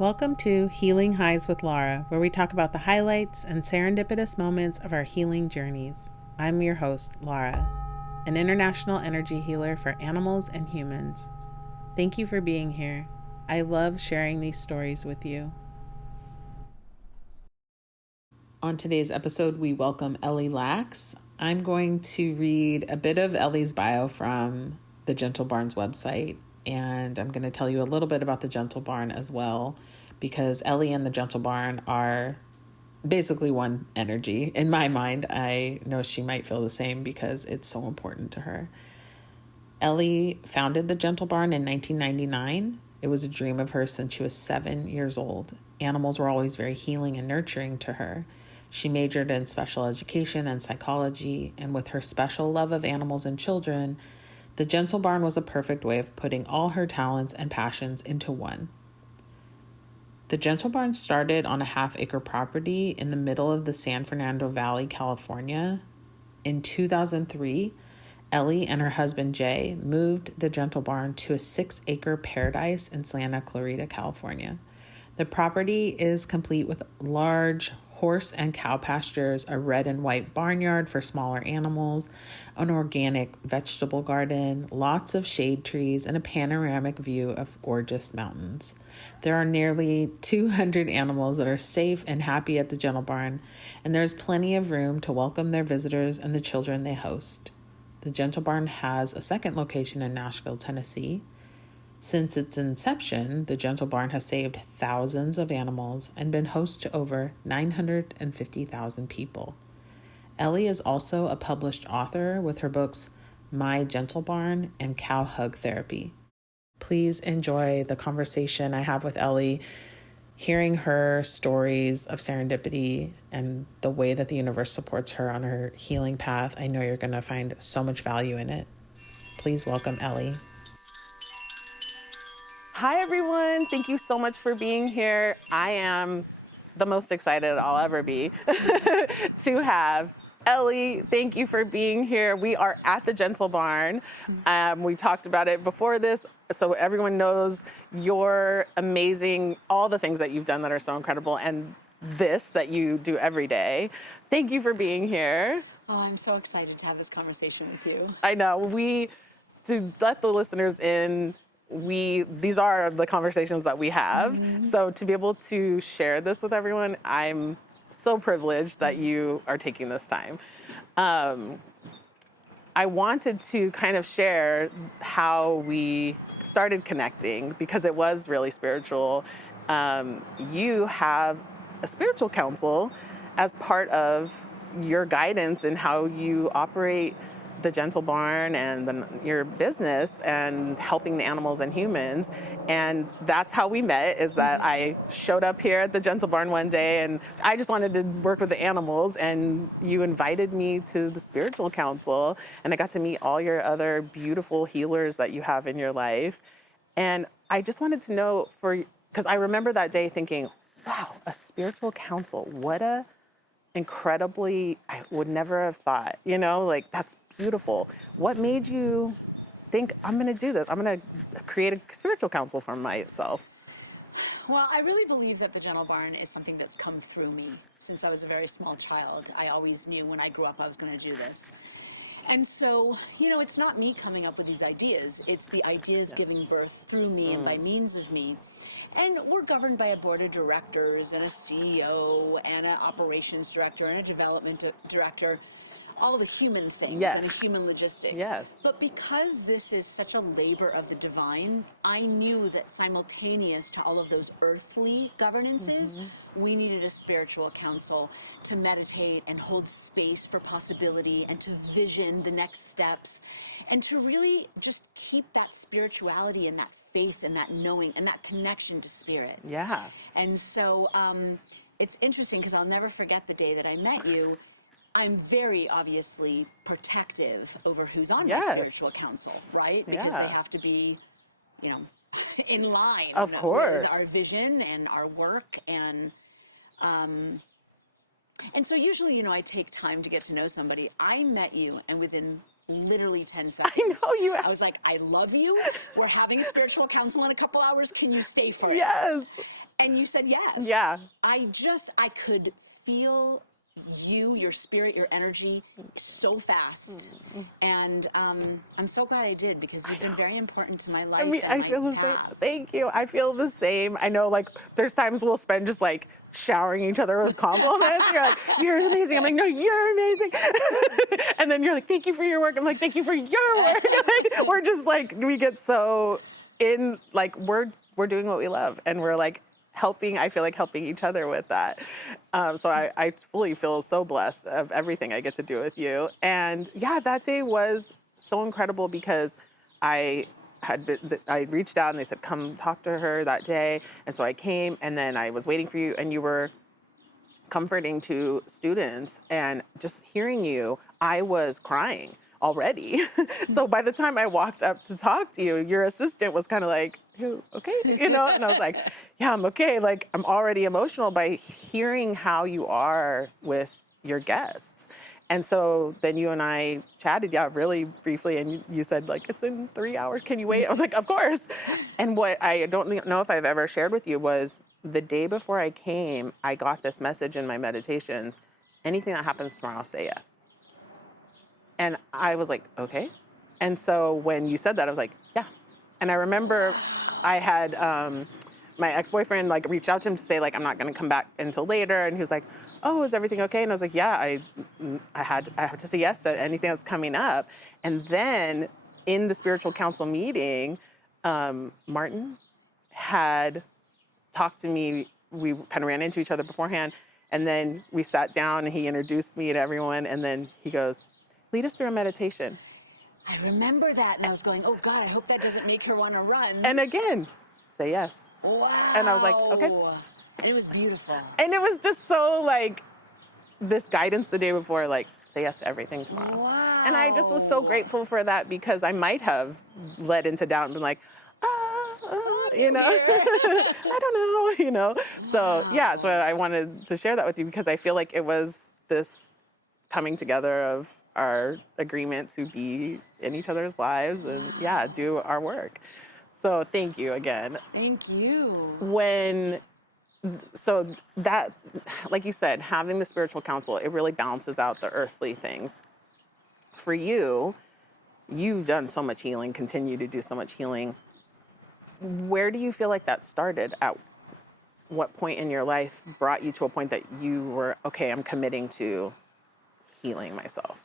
Welcome to Healing Highs with Laura, where we talk about the highlights and serendipitous moments of our healing journeys. I'm your host, Laura, an international energy healer for animals and humans. Thank you for being here. I love sharing these stories with you. On today's episode, we welcome Ellie Laks. I'm going to read a bit of Ellie's bio from the Gentle Barn's website, and I'm going to tell you a little bit about the Gentle Barn as well, because Ellie and the Gentle Barn are basically one energy. In my mind, I know she might feel the same because it's so important to her. Ellie founded the Gentle Barn in 1999. It was a dream of hers since she was 7 years old. Animals were always very healing and nurturing to her. She majored in special education and psychology, and with her special love of animals and children, the Gentle Barn was a perfect way of putting all her talents and passions into one. The Gentle Barn started on a half-acre property in the middle of the San Fernando Valley, California. In 2003, Ellie and her husband Jay moved the Gentle Barn to a 6-acre paradise in Santa Clarita, California. The property is complete with large horse and cow pastures, a red and white barnyard for smaller animals, an organic vegetable garden, lots of shade trees, and a panoramic view of gorgeous mountains. There are nearly 200 animals that are safe and happy at the Gentle Barn, and there's plenty of room to welcome their visitors and the children they host. The Gentle Barn has a second location in Nashville, Tennessee. Since its inception, the Gentle Barn has saved thousands of animals and been host to over 950,000 people. Ellie is also a published author with her books My Gentle Barn and Cow Hug Therapy. Please enjoy the conversation I have with Ellie, hearing her stories of serendipity and the way that the universe supports her on her healing path. I know you're going to find so much value in it. Please welcome Ellie. Hi, everyone. Thank you so much for being here. I am the most excited I'll ever be to have Ellie. Thank you for being here. We are at the Gentle Barn. We talked about it before this, so everyone knows you're amazing, all the things that you've done that are so incredible, and this that you do every day. Thank you for being here. Oh, I'm so excited to have this conversation with you. I know. To let the listeners in, these are the conversations that we have. Mm-hmm. So to be able to share this with everyone, I'm so privileged that you are taking this time. I wanted to kind of share how we started connecting because it was really spiritual. You have a spiritual council as part of your guidance in how you operate the Gentle Barn and your business and helping the animals and humans. And that's how we met, is that I showed up here at the Gentle Barn one day and I just wanted to work with the animals, and you invited me to the spiritual council, and I got to meet all your other beautiful healers that you have in your life. And I just wanted to know, because I remember that day thinking, wow, a spiritual council, what a incredibly, I would never have thought, like that's beautiful. What made you think, I'm going to do this? I'm going to create a spiritual council for myself? Well, I really believe that the Gentle Barn is something that's come through me since I was a very small child. I always knew when I grew up I was going to do this. And so, it's not me coming up with these ideas. It's the ideas giving birth through me and by means of me. And we're governed by a board of directors and a CEO and an operations director and a development director, all the human things and the human logistics. Yes. But because this is such a labor of the divine, I knew that simultaneous to all of those earthly governances, we needed a spiritual council to meditate and hold space for possibility and to vision the next steps and to really just keep that spirituality and that faith and that knowing and that connection to spirit. Yeah. And so it's interesting because I'll never forget the day that I met you. I'm very obviously protective over who's on my spiritual council, right? Because they have to be, in line. Of course. With our vision and our work. And so usually, I take time to get to know somebody. I met you, and within literally 10 seconds. I know you. I was like, I love you. We're having a spiritual council in a couple hours. Can you stay for it? Yes. And you said yes. Yeah. I could feel your spirit, your energy so fast. And I'm so glad I did, because you've been very important to my life. I mean, and I my feel the same. path. Thank you. I feel the same. I know, like, there's times we'll spend just like showering each other with compliments. You're like, you're amazing. I'm like, no, you're amazing. And then you're like, thank you for your work. I'm like, thank you for your work. Like, we're just like, we get so in, like, we're doing what we love, and we're like helping. I feel like helping each other with that. So I fully feel so blessed of everything I get to do with you. And yeah, that day was so incredible because I reached out and they said, come talk to her that day. And so I came, and then I was waiting for you, and you were comforting to students, and just hearing you, I was crying already. So by the time I walked up to talk to you, your assistant was kind of like, you okay? And I was like, yeah, I'm okay. Like, I'm already emotional by hearing how you are with your guests. And so then you and I chatted, yeah, really briefly, and you said, like, it's in 3 hours. Can you wait? I was like, of course. And what I don't know if I've ever shared with you was the day before I came, I got this message in my meditations: anything that happens tomorrow, say yes. And I was like, okay. And so when you said that, I was like, yeah. And I remember I had my ex-boyfriend like reached out to him to say, like, I'm not going to come back until later. And he was like, oh, is everything okay? And I was like, yeah, I have to say yes to anything that's coming up. And then in the spiritual council meeting, Martin had talked to me. We kind of ran into each other beforehand. And then we sat down and he introduced me to everyone. And then he goes, lead us through a meditation. I remember that, and I was going, oh God, I hope that doesn't make her want to run. And again, say yes. Wow. And I was like, okay. And it was beautiful. And it was just so like this guidance the day before, like, say yes to everything tomorrow. Wow. And I just was so grateful for that, because I might have led into doubt and been like, I don't know. So yeah, so I wanted to share that with you, because I feel like it was this coming together of our agreement to be in each other's lives and yeah, do our work. So thank you again. Thank you. So that, like you said, having the spiritual counsel, it really balances out the earthly things. For you, you've done so much healing, continue to do so much healing. Where do you feel like that started? At what point in your life brought you to a point that you were, okay, I'm committing to healing myself?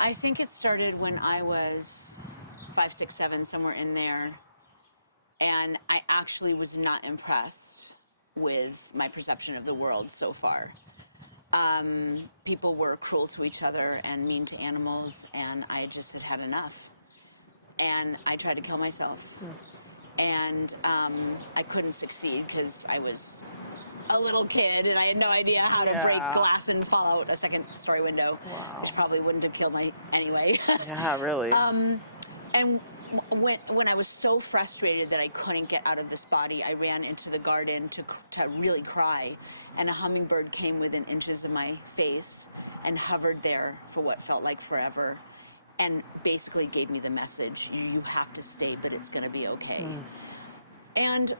I think it started when I was 5, 6, 7, somewhere in there. And I actually was not impressed with my perception of the world so far. People were cruel to each other and mean to animals, and I just had had enough. And I tried to kill myself. And I couldn't succeed because I was a little kid and I had no idea how to break glass and fall out a second-story window. Wow. Which probably wouldn't have killed me anyway. Yeah, really. And when I was so frustrated that I couldn't get out of this body, I ran into the garden to really cry. And a hummingbird came within inches of my face and hovered there for what felt like forever. And basically gave me the message, you have to stay, but it's going to be okay. And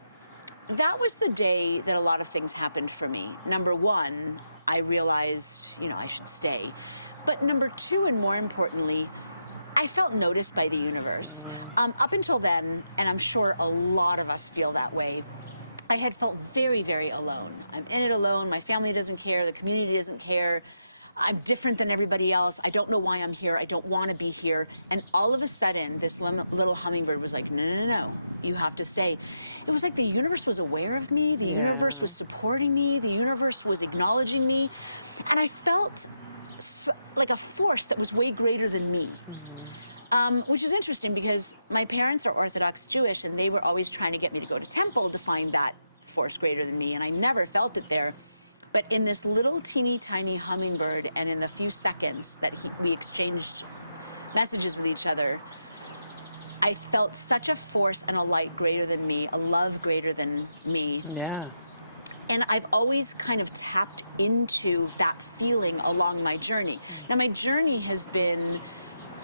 that was the day that a lot of things happened for me. Number one, I realized, I should stay. But number two, and more importantly, I felt noticed by the universe. Up until then, and I'm sure a lot of us feel that way, I had felt very, very alone. I'm in it alone. My family doesn't care. The community doesn't care. I'm different than everybody else. I don't know why I'm here. I don't want to be here. And all of a sudden, this little hummingbird was like, no, you have to stay. It was like the universe was aware of me. The universe was supporting me. The universe was acknowledging me. And I felt like a force that was way greater than me. Which is interesting because my parents are Orthodox Jewish, and they were always trying to get me to go to temple to find that force greater than me. And I never felt it there. But in this little teeny tiny hummingbird, and in the few seconds that we exchanged messages with each other, I felt such a force and a light greater than me, a love greater than me. Yeah. And I've always kind of tapped into that feeling along my journey. Now, my journey has been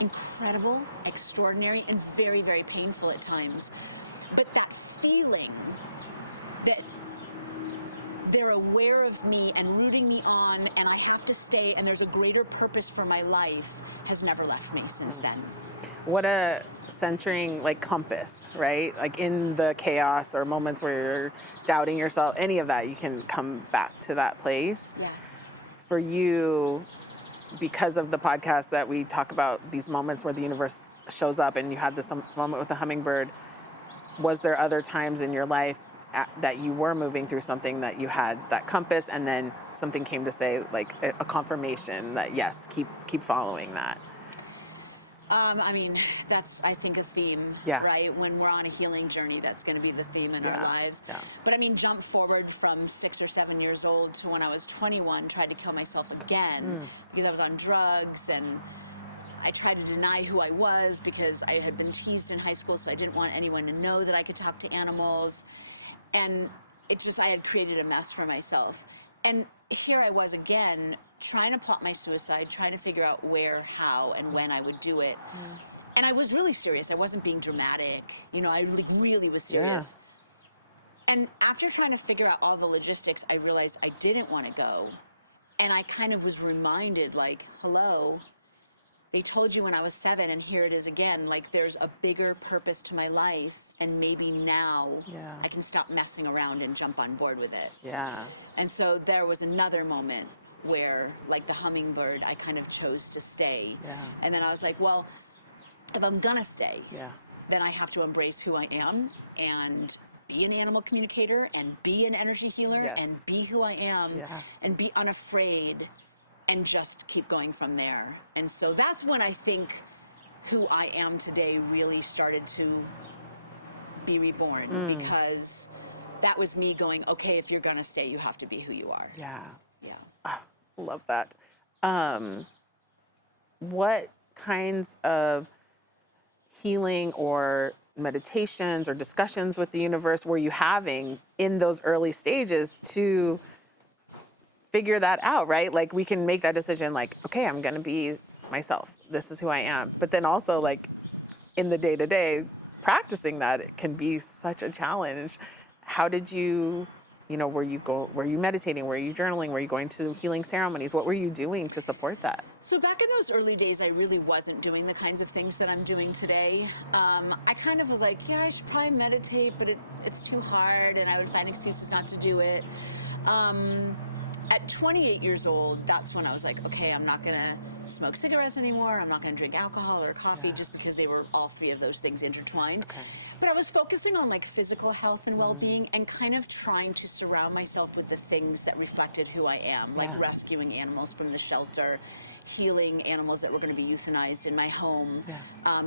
incredible, extraordinary, and very, very painful at times. But that feeling that they're aware of me and rooting me on, and I have to stay, and there's a greater purpose for my life, has never left me since then. What a centering like compass, right? Like in the chaos or moments where you're doubting yourself, any of that, you can come back to that place. Yeah. For you, because of the podcast that we talk about these moments where the universe shows up, and you had this moment with the hummingbird, was there other times in your life that you were moving through something that you had that compass, and then something came to say, like a confirmation that yes, keep following that? I mean, that's, I think, a theme, Yeah. right? When we're on a healing journey, that's going to be the theme in our lives. Yeah. But I mean, jump forward from 6 or 7 years old to when I was 21, tried to kill myself again because I was on drugs, and I tried to deny who I was because I had been teased in high school, so I didn't want anyone to know that I could talk to animals. And it just, I had created a mess for myself. And here I was again, trying to plot my suicide, trying to figure out where, how, and when I would do it. And I was really serious. I wasn't being dramatic. You know, I really was serious. And after trying to figure out all the logistics, I realized I didn't want to go. And I kind of was reminded, like, hello, they told you when I was 7, and here it is again. Like, there's a bigger purpose to my life, and maybe now I can stop messing around and jump on board with it. Yeah. And so there was another moment where, like the hummingbird, I kind of chose to stay. Yeah. And then I was like, well, if I'm gonna stay, then I have to embrace who I am and be an animal communicator and be an energy healer and be who I am and be unafraid and just keep going from there. And so that's when I think who I am today really started to be reborn, because that was me going, okay, if you're gonna stay, you have to be who you are. Yeah. Yeah. Love that. What kinds of healing or meditations or discussions with the universe were you having in those early stages to figure that out, right? Like, we can make that decision, like, okay, I'm going to be myself. This is who I am. But then also, like, in the day-to-day, practicing that, it can be such a challenge. How did you, were you meditating? Were you journaling? Were you going to healing ceremonies? What were you doing to support that? So back in those early days, I really wasn't doing the kinds of things that I'm doing today. I kind of was like, yeah, I should probably meditate, but it's too hard, and I would find excuses not to do it. At 28 years old, that's when I was like, okay, I'm not going to smoke cigarettes anymore. I'm not going to drink alcohol or coffee, just because they were all three of those things intertwined. Okay. But I was focusing on like physical health and well-being, and kind of trying to surround myself with the things that reflected who I am, like rescuing animals from the shelter, healing animals that were going to be euthanized in my home,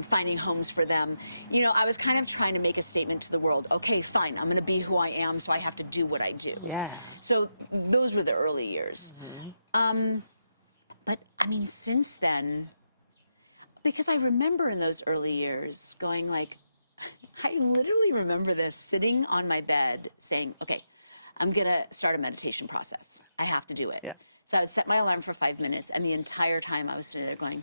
finding homes for them. I was kind of trying to make a statement to the world. Okay, fine, I'm going to be who I am, so I have to do what I do. Yeah. So those were the early years. But I mean, since then, because I remember in those early years going like, I literally remember this, sitting on my bed saying, okay, I'm going to start a meditation process. I have to do it. Yeah. So I would set my alarm for 5 minutes, and the entire time I was sitting there going,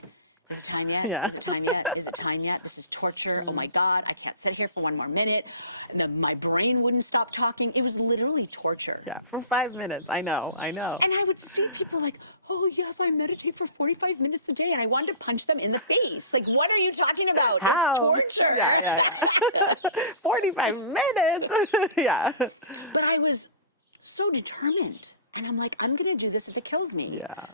is it time yet? Yeah. Is it time yet? Is it time yet? This is torture. Oh my God, I can't sit here for one more minute. And then my brain wouldn't stop talking. It was literally torture. Yeah, for 5 minutes. I know. And I would see people like, oh yes, I meditate for 45 minutes a day, and I wanted to punch them in the face. Like, what are you talking about? How? It's torture. Yeah. 45 minutes. Yeah. But I was so determined. And I'm like, I'm going to do this if it kills me. Yeah.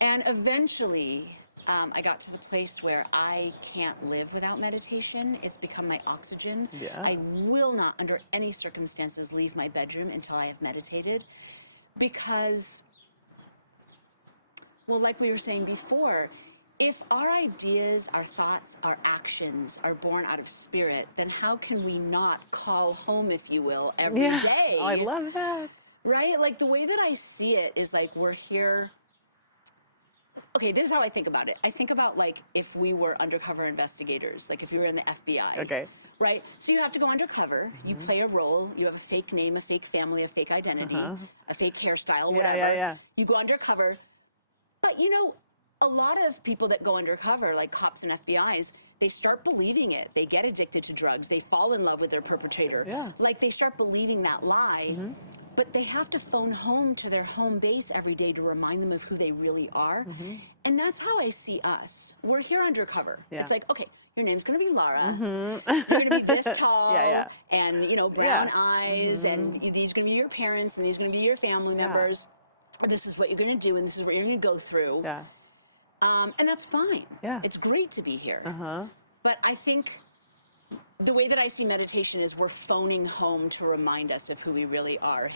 And eventually, I got to the place where I can't live without meditation. It's become my oxygen. Yeah. I will not, under any circumstances, leave my bedroom until I have meditated. Because, well, like we were saying before, if our ideas, our thoughts, our actions are born out of spirit, then how can we not call home, if you will, every day? Oh, I love that. Right? Like, the way that I see it is like, we're here. Okay, this is how I think about it. I think about, like, if we were undercover investigators, like if you were in the FBI. Okay. Right? So you have to go undercover. You play a role. You have a fake name, a fake family, a fake identity, a fake hairstyle, whatever. Yeah. You go undercover. But, a lot of people that go undercover, like cops and FBIs, they start believing it. They get addicted to drugs. They fall in love with their perpetrator. Yeah. Like they start believing that lie, but they have to phone home to their home base every day to remind them of who they really are. And that's how I see us. We're here undercover. Yeah. It's like, okay, your name's going to be Laura. You're going to be this tall and, you know, brown eyes, and these are going to be your parents, and these are going to be your family members. This is what you're going to do, and this is what you're going to go through. Yeah. And that's fine. Yeah. It's great to be here. But I think the way that I see meditation is we're phoning home to remind us of who we really are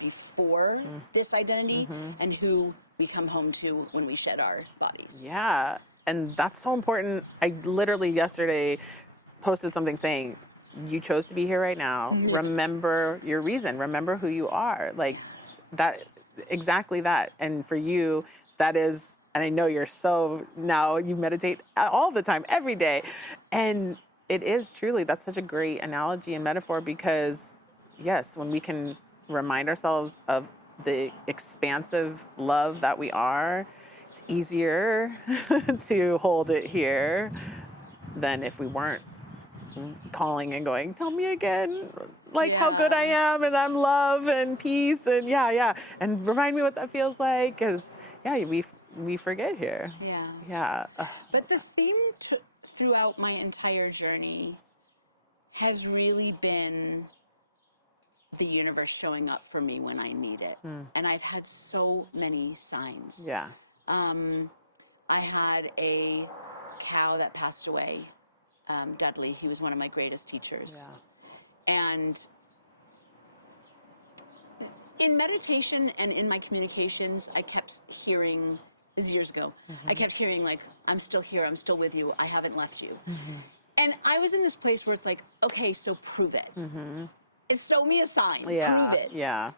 before this identity, and who we come home to when we shed our bodies. Yeah. And that's so important. I literally yesterday posted something saying, you chose to be here right now. Remember your reason. Remember who you are. Like that, exactly that. And for you, that is, and I know you're so, now you meditate all the time, every day. And it is truly, that's such a great analogy and metaphor, because yes, when we can remind ourselves of the expansive love that we are, it's easier to hold it here than if we weren't calling and going, tell me again, like how good I am, and I'm love and peace, and and remind me what that feels like, because we forget here. Yeah. But the theme throughout my entire journey has really been the universe showing up for me when I need it. And I've had so many signs. Yeah. I had a cow that passed away, Dudley. He was one of my greatest teachers. And in meditation and in my communications, I kept hearing, this is years ago, I kept hearing like, I'm still here, I'm still with you, I haven't left you. And I was in this place where it's like, okay, so prove it. It's show me a sign, prove it. Yeah.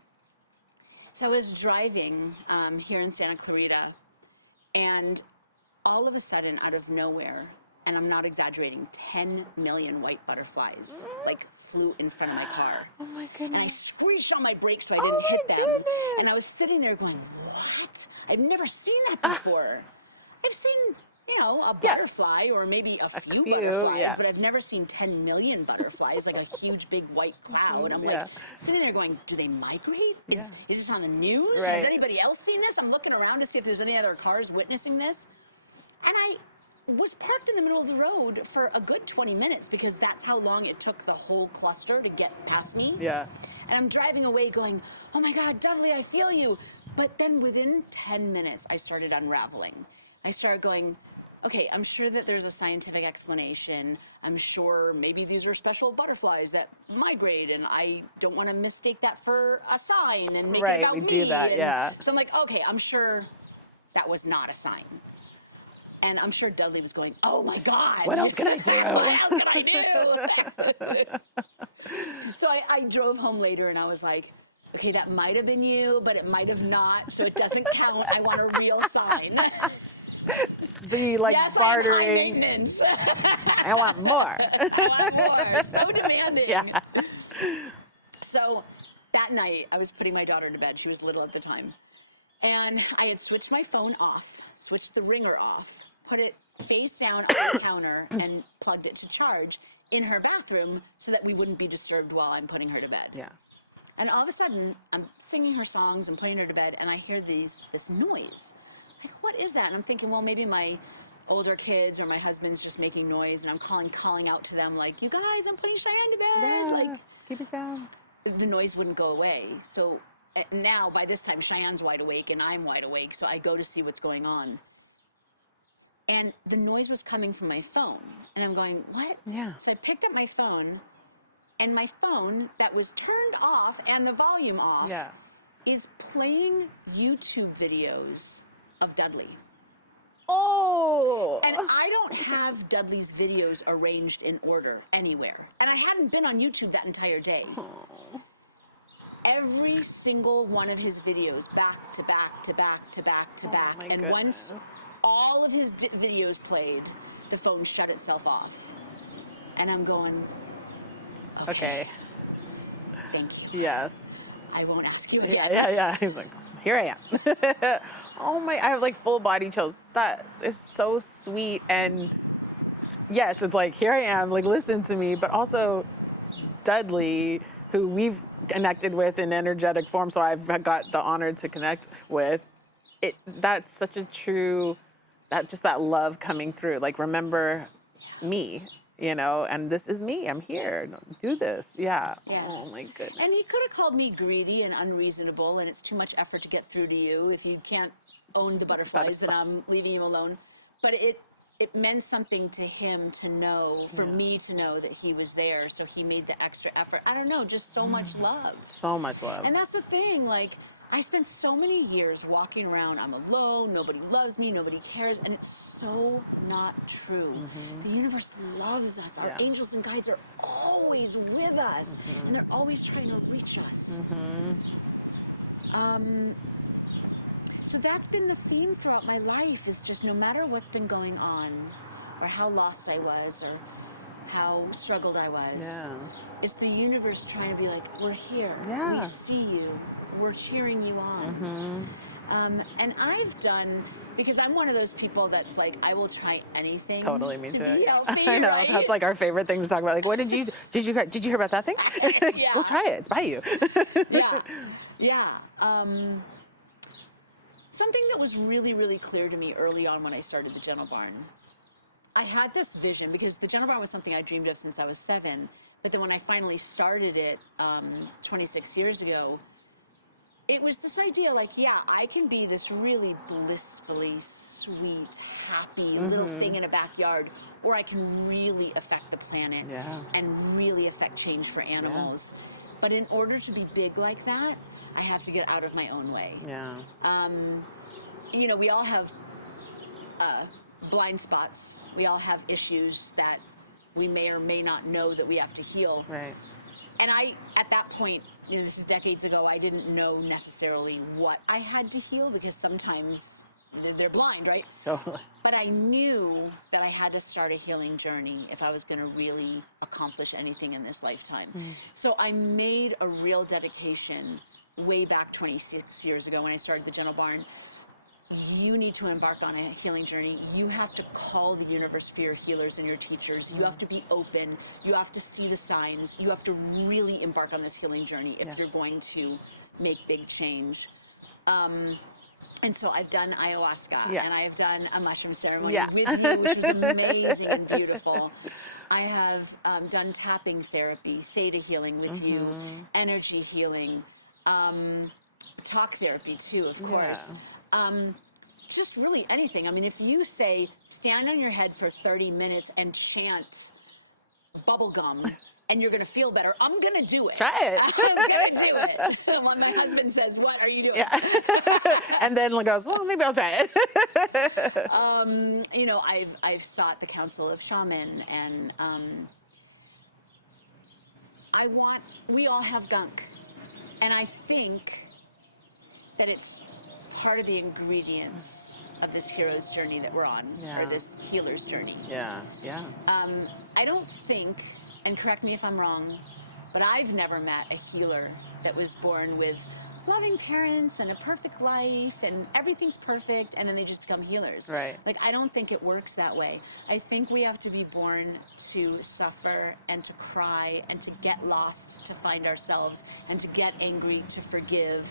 So I was driving here in Santa Clarita, and all of a sudden, out of nowhere, and I'm not exaggerating, 10 million white butterflies like flew in front of my car. Oh my And I goodness. screeched on my brakes so I didn't hit them. Goodness. And I was sitting there going, what? I've never seen that before. I've seen, you know, a butterfly or maybe a few butterflies, but I've never seen 10 million butterflies, like a huge big white cloud. I'm like sitting there going, do they migrate? Is this on the news? Right. Has anybody else seen this? I'm looking around to see if there's any other cars witnessing this. And I was parked in the middle of the road for a good 20 minutes because that's how long it took the whole cluster to get past me. Yeah. And I'm driving away going, oh my God, Dudley, I feel you. But then within 10 minutes, I started unraveling. I started going, okay, I'm sure that there's a scientific explanation. I'm sure maybe these are special butterflies that migrate, and I don't want to mistake that for a sign and make it about me. Right, we do that, And so I'm like, okay, I'm sure that was not a sign. And I'm sure Dudley was going, oh my God. What else can I do? What else can I do? So I drove home later and I was like, okay, that might have been you, but it might have not. So it doesn't count. I want a real sign. The like Yes, bartering. I'm high maintenance. I want more. I want more. So demanding. Yeah. So that night I was putting my daughter to bed. She was little at the time. And I had switched my phone off, switched the ringer off, put it face down on the counter, and plugged it to charge in her bathroom so that we wouldn't be disturbed while I'm putting her to bed. Yeah. And all of a sudden, I'm singing her songs and putting her to bed, and I hear this noise. Like, what is that? And I'm thinking, well, maybe my older kids or my husband's just making noise, and I'm calling out to them, like, you guys, I'm putting Cheyenne to bed. Yeah. Like, Keep it down. the noise wouldn't go away. So now, by this time, Cheyenne's wide awake, and I'm wide awake, so I go to see what's going on. And the noise was coming from my phone. And I'm going, what? Yeah. So I picked up my phone, and my phone that was turned off and the volume off is playing YouTube videos of Dudley. Oh. And I don't have Dudley's videos arranged in order anywhere. And I hadn't been on YouTube that entire day. Oh. Every single one of his videos, back to back to back to back to back. My And goodness. once all of his videos played, the phone shut itself off. And I'm going, Okay. Thank you. Yes. I won't ask you again. Yeah. He's like, here I am. Oh my, I have like full body chills. That is so sweet. And yes, it's like, here I am, like, listen to me, but also Dudley, who we've connected with in energetic form, so I've got the honor to connect with. That's such a true, that love coming through. Like, remember me, and this is me. I'm here. Do this. Yeah. Yeah. Oh my goodness. And he could have called me greedy and unreasonable, and it's too much effort to get through to you. If you can't own the butterflies, then I'm leaving you alone. But it meant something to him to know, for me to know that he was there, so he made the extra effort. I don't know, just so much love. So much love. And that's the thing, like, I spent so many years walking around, I'm alone, nobody loves me, nobody cares, and it's so not true. The universe loves us. Our angels and guides are always with us, and they're always trying to reach us. So that's been the theme throughout my life, is just no matter what's been going on, or how lost I was, or how struggled I was, it's the universe trying to be like, we're here, we see you, we're cheering you on. And I've done, because I'm one of those people that's like, I will try anything Totally, me to too. be healthy, I know, right? that's like our favorite thing to talk about. Like, what did you hear about that thing? Yeah. Go try it. It's by you. Yeah. Something that was really, really clear to me early on when I started the Gentle Barn, I had this vision, because the Gentle Barn was something I dreamed of since I was 7. But then when I finally started it 26 years ago, it was this idea like, yeah, I can be this really blissfully sweet, happy little thing in a backyard, or I can really affect the planet and really affect change for animals. But in order to be big like that, I have to get out of my own way. We all have blind spots. We all have issues that we may or may not know that we have to heal. Right. And I, at that point, this is decades ago, I didn't know necessarily what I had to heal, because sometimes they're blind, right? Totally. But I knew that I had to start a healing journey if I was going to really accomplish anything in this lifetime. So I made a real dedication way back 26 years ago when I started the Gentle Barn. You need to embark on a healing journey. You have to call the universe for your healers and your teachers. You have to be open. You have to see the signs. You have to really embark on this healing journey if you're going to make big change. And so I've done ayahuasca, and I've done a mushroom ceremony with you, which was amazing and beautiful. I have done tapping therapy, theta healing with you, energy healing, talk therapy too, of course. Just really anything. I mean, if you say, stand on your head for 30 minutes and chant bubblegum, and you're going to feel better, I'm going to do it. Try it. I'm going to do it. When my husband says, what are you doing? And then goes, well, maybe I'll try it. I've sought the counsel of shaman, and we all have gunk. And I think that it's part of the ingredients of this hero's journey that we're on, or this healer's journey. I don't think, and correct me if I'm wrong, but I've never met a healer that was born with loving parents and a perfect life and everything's perfect, and then they just become healers. Right. Like, I don't think it works that way. I think we have to be born to suffer and to cry and to get lost, to find ourselves, and to get angry, to forgive,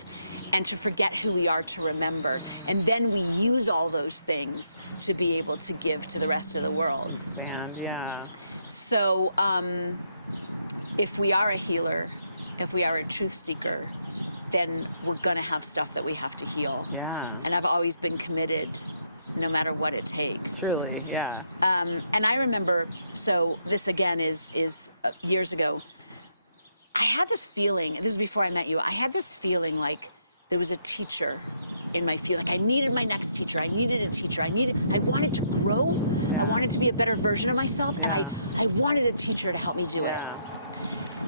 and to forget who we are, to remember. And then we use all those things to be able to give to the rest of the world. Expand, So, if we are a healer, if we are a truth seeker, then we're going to have stuff that we have to heal. And I've always been committed, no matter what it takes. Truly, And I remember, so this again is years ago, I had this feeling, this is before I met you, I had this feeling like there was a teacher in my field. Like, I needed my next teacher. I needed a teacher. I wanted to grow. I wanted to be a better version of myself. And I wanted a teacher to help me do it.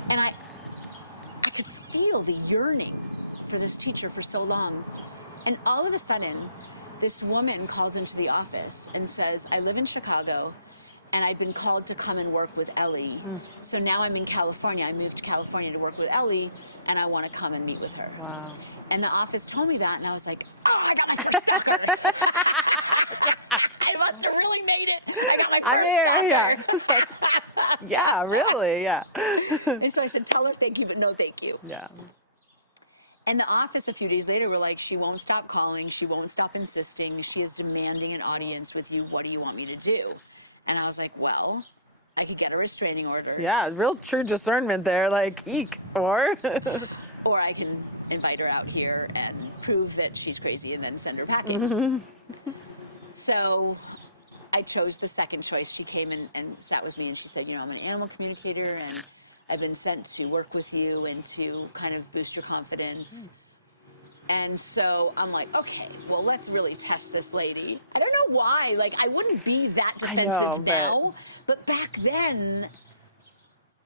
And I could feel the yearning for this teacher for so long. And all of a sudden, this woman calls into the office and says, I live in Chicago, and I've been called to come and work with Ellie. So now I'm in California. I moved to California to work with Ellie, and I want to come and meet with her. Wow. And the office told me that, and I was like, oh, I got my first stalker. I've must have really made it. I got my I'm first here. staffer. Yeah, really. Yeah. And so I said, tell her thank you, but no thank you. Yeah. And the office a few days later were like, she won't stop calling. She won't stop insisting. She is demanding an audience with you. What do you want me to do? And I was like, well, I could get a restraining order. Yeah, real true discernment there, like, eek, or? Or I can invite her out here and prove that she's crazy and then send her packing. So I chose the second choice. She came and sat with me and she said, I'm an animal communicator and I've been sent to work with you and to kind of boost your confidence. And so I'm like, okay, well, let's really test this lady. I don't know why. Like, I wouldn't be that defensive now. But back then,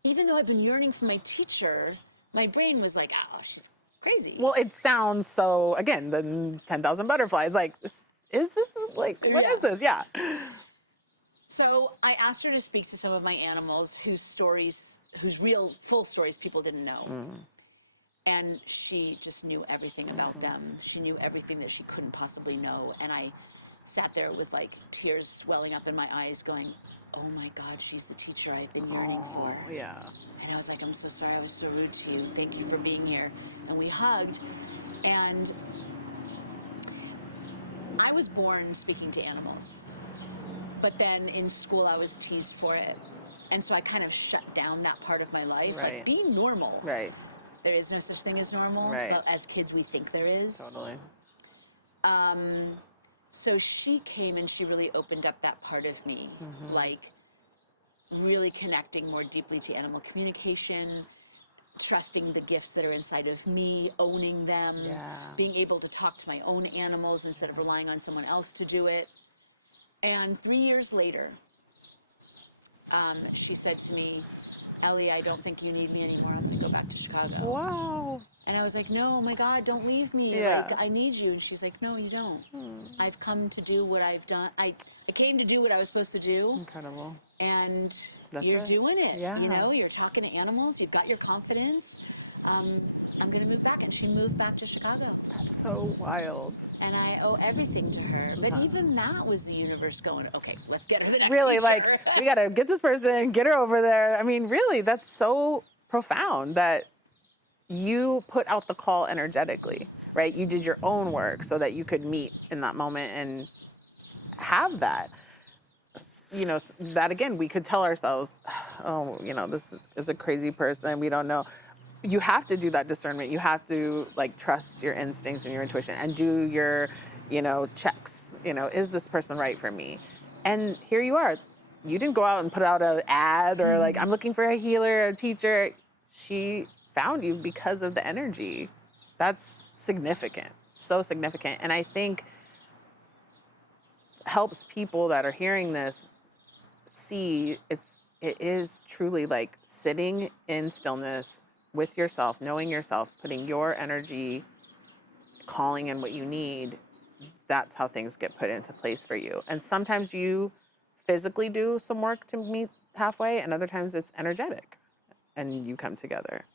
even though I've been yearning for my teacher, my brain was like, oh, she's crazy. Well, it sounds so, again, the 10,000 butterflies, like, is this, like, what is this? Yeah. So I asked her to speak to some of my animals whose real, full stories people didn't know. And she just knew everything about them. She knew everything that she couldn't possibly know. And I sat there with like tears swelling up in my eyes going, oh my God, she's the teacher I've been yearning for. Yeah. And I was like, I'm so sorry I was so rude to you. Thank you for being here. And we hugged. And I was born speaking to animals. But then in school I was teased for it. And so I kind of shut down that part of my life. Right. Like, be normal. Right. There is no such thing as normal. Right. But as kids, we think there is. Totally. So she came and she really opened up that part of me. Like, really connecting more deeply to animal communication, trusting the gifts that are inside of me, owning them, being able to talk to my own animals instead of relying on someone else to do it. And 3 years later, she said to me, Ellie, I don't think you need me anymore. I'm going to go back to Chicago. Wow. And I was like, no, oh my God, don't leave me. Yeah. Like, I need you. And she's like, no, you don't. I've come to do what I've done. I came to do what I was supposed to do. Incredible. And That's you're it. doing it. Yeah. You're talking to animals. You've got your confidence. I'm going to move back. And she moved back to Chicago. That's so wild. And I owe everything to her. But even that was the universe going, okay, let's get her the next Really, teacher. like, we got to get this person, get her over there. I mean, really, that's so profound that you put out the call energetically, right? You did your own work so that you could meet in that moment and have that. That again, we could tell ourselves, oh, this is a crazy person. We don't know. You have to do that discernment. You have to like trust your instincts and your intuition and do your, checks. Is this person right for me? And here you are. You didn't go out and put out an ad or like, I'm looking for a healer, a teacher. She found you because of the energy. That's significant. So significant. And I think helps people that are hearing this see it is truly like sitting in stillness with yourself, knowing yourself, putting your energy, calling in what you need. That's how things get put into place for you. And sometimes you physically do some work to meet halfway, and other times it's energetic and you come together.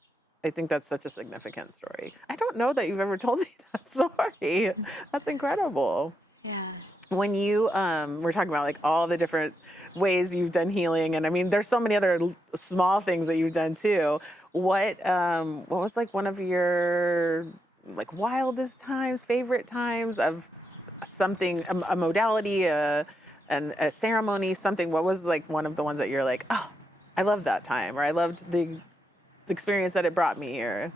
I think that's such a significant story. I don't know that you've ever told me that story. That's incredible. Yeah. When you we're talking about like all the different ways you've done healing, and I mean there's so many other small things that you've done too. What was like one of your like wildest times, favorite times of something, a modality, a ceremony, something? What was like one of the ones that you're like, oh, I loved that time, or I loved the experience that it brought me, or?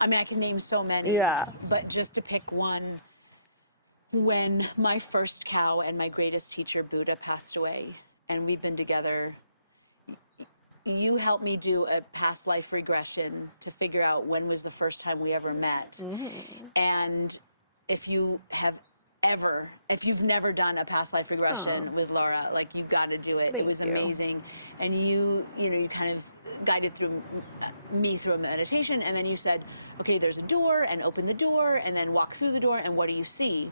I mean, I can name so many. Yeah. But just to pick one, when my first cow and my greatest teacher, Buddha, passed away, and we've been together, you helped me do a past life regression to figure out when was the first time we ever met. And if you've never done a past life regression with Laura, like, you've got to do it. Thank It was you. amazing. And you kind of guided me through a meditation, and then you said, okay, there's a door, and open the door, and then walk through the door, and what do you see?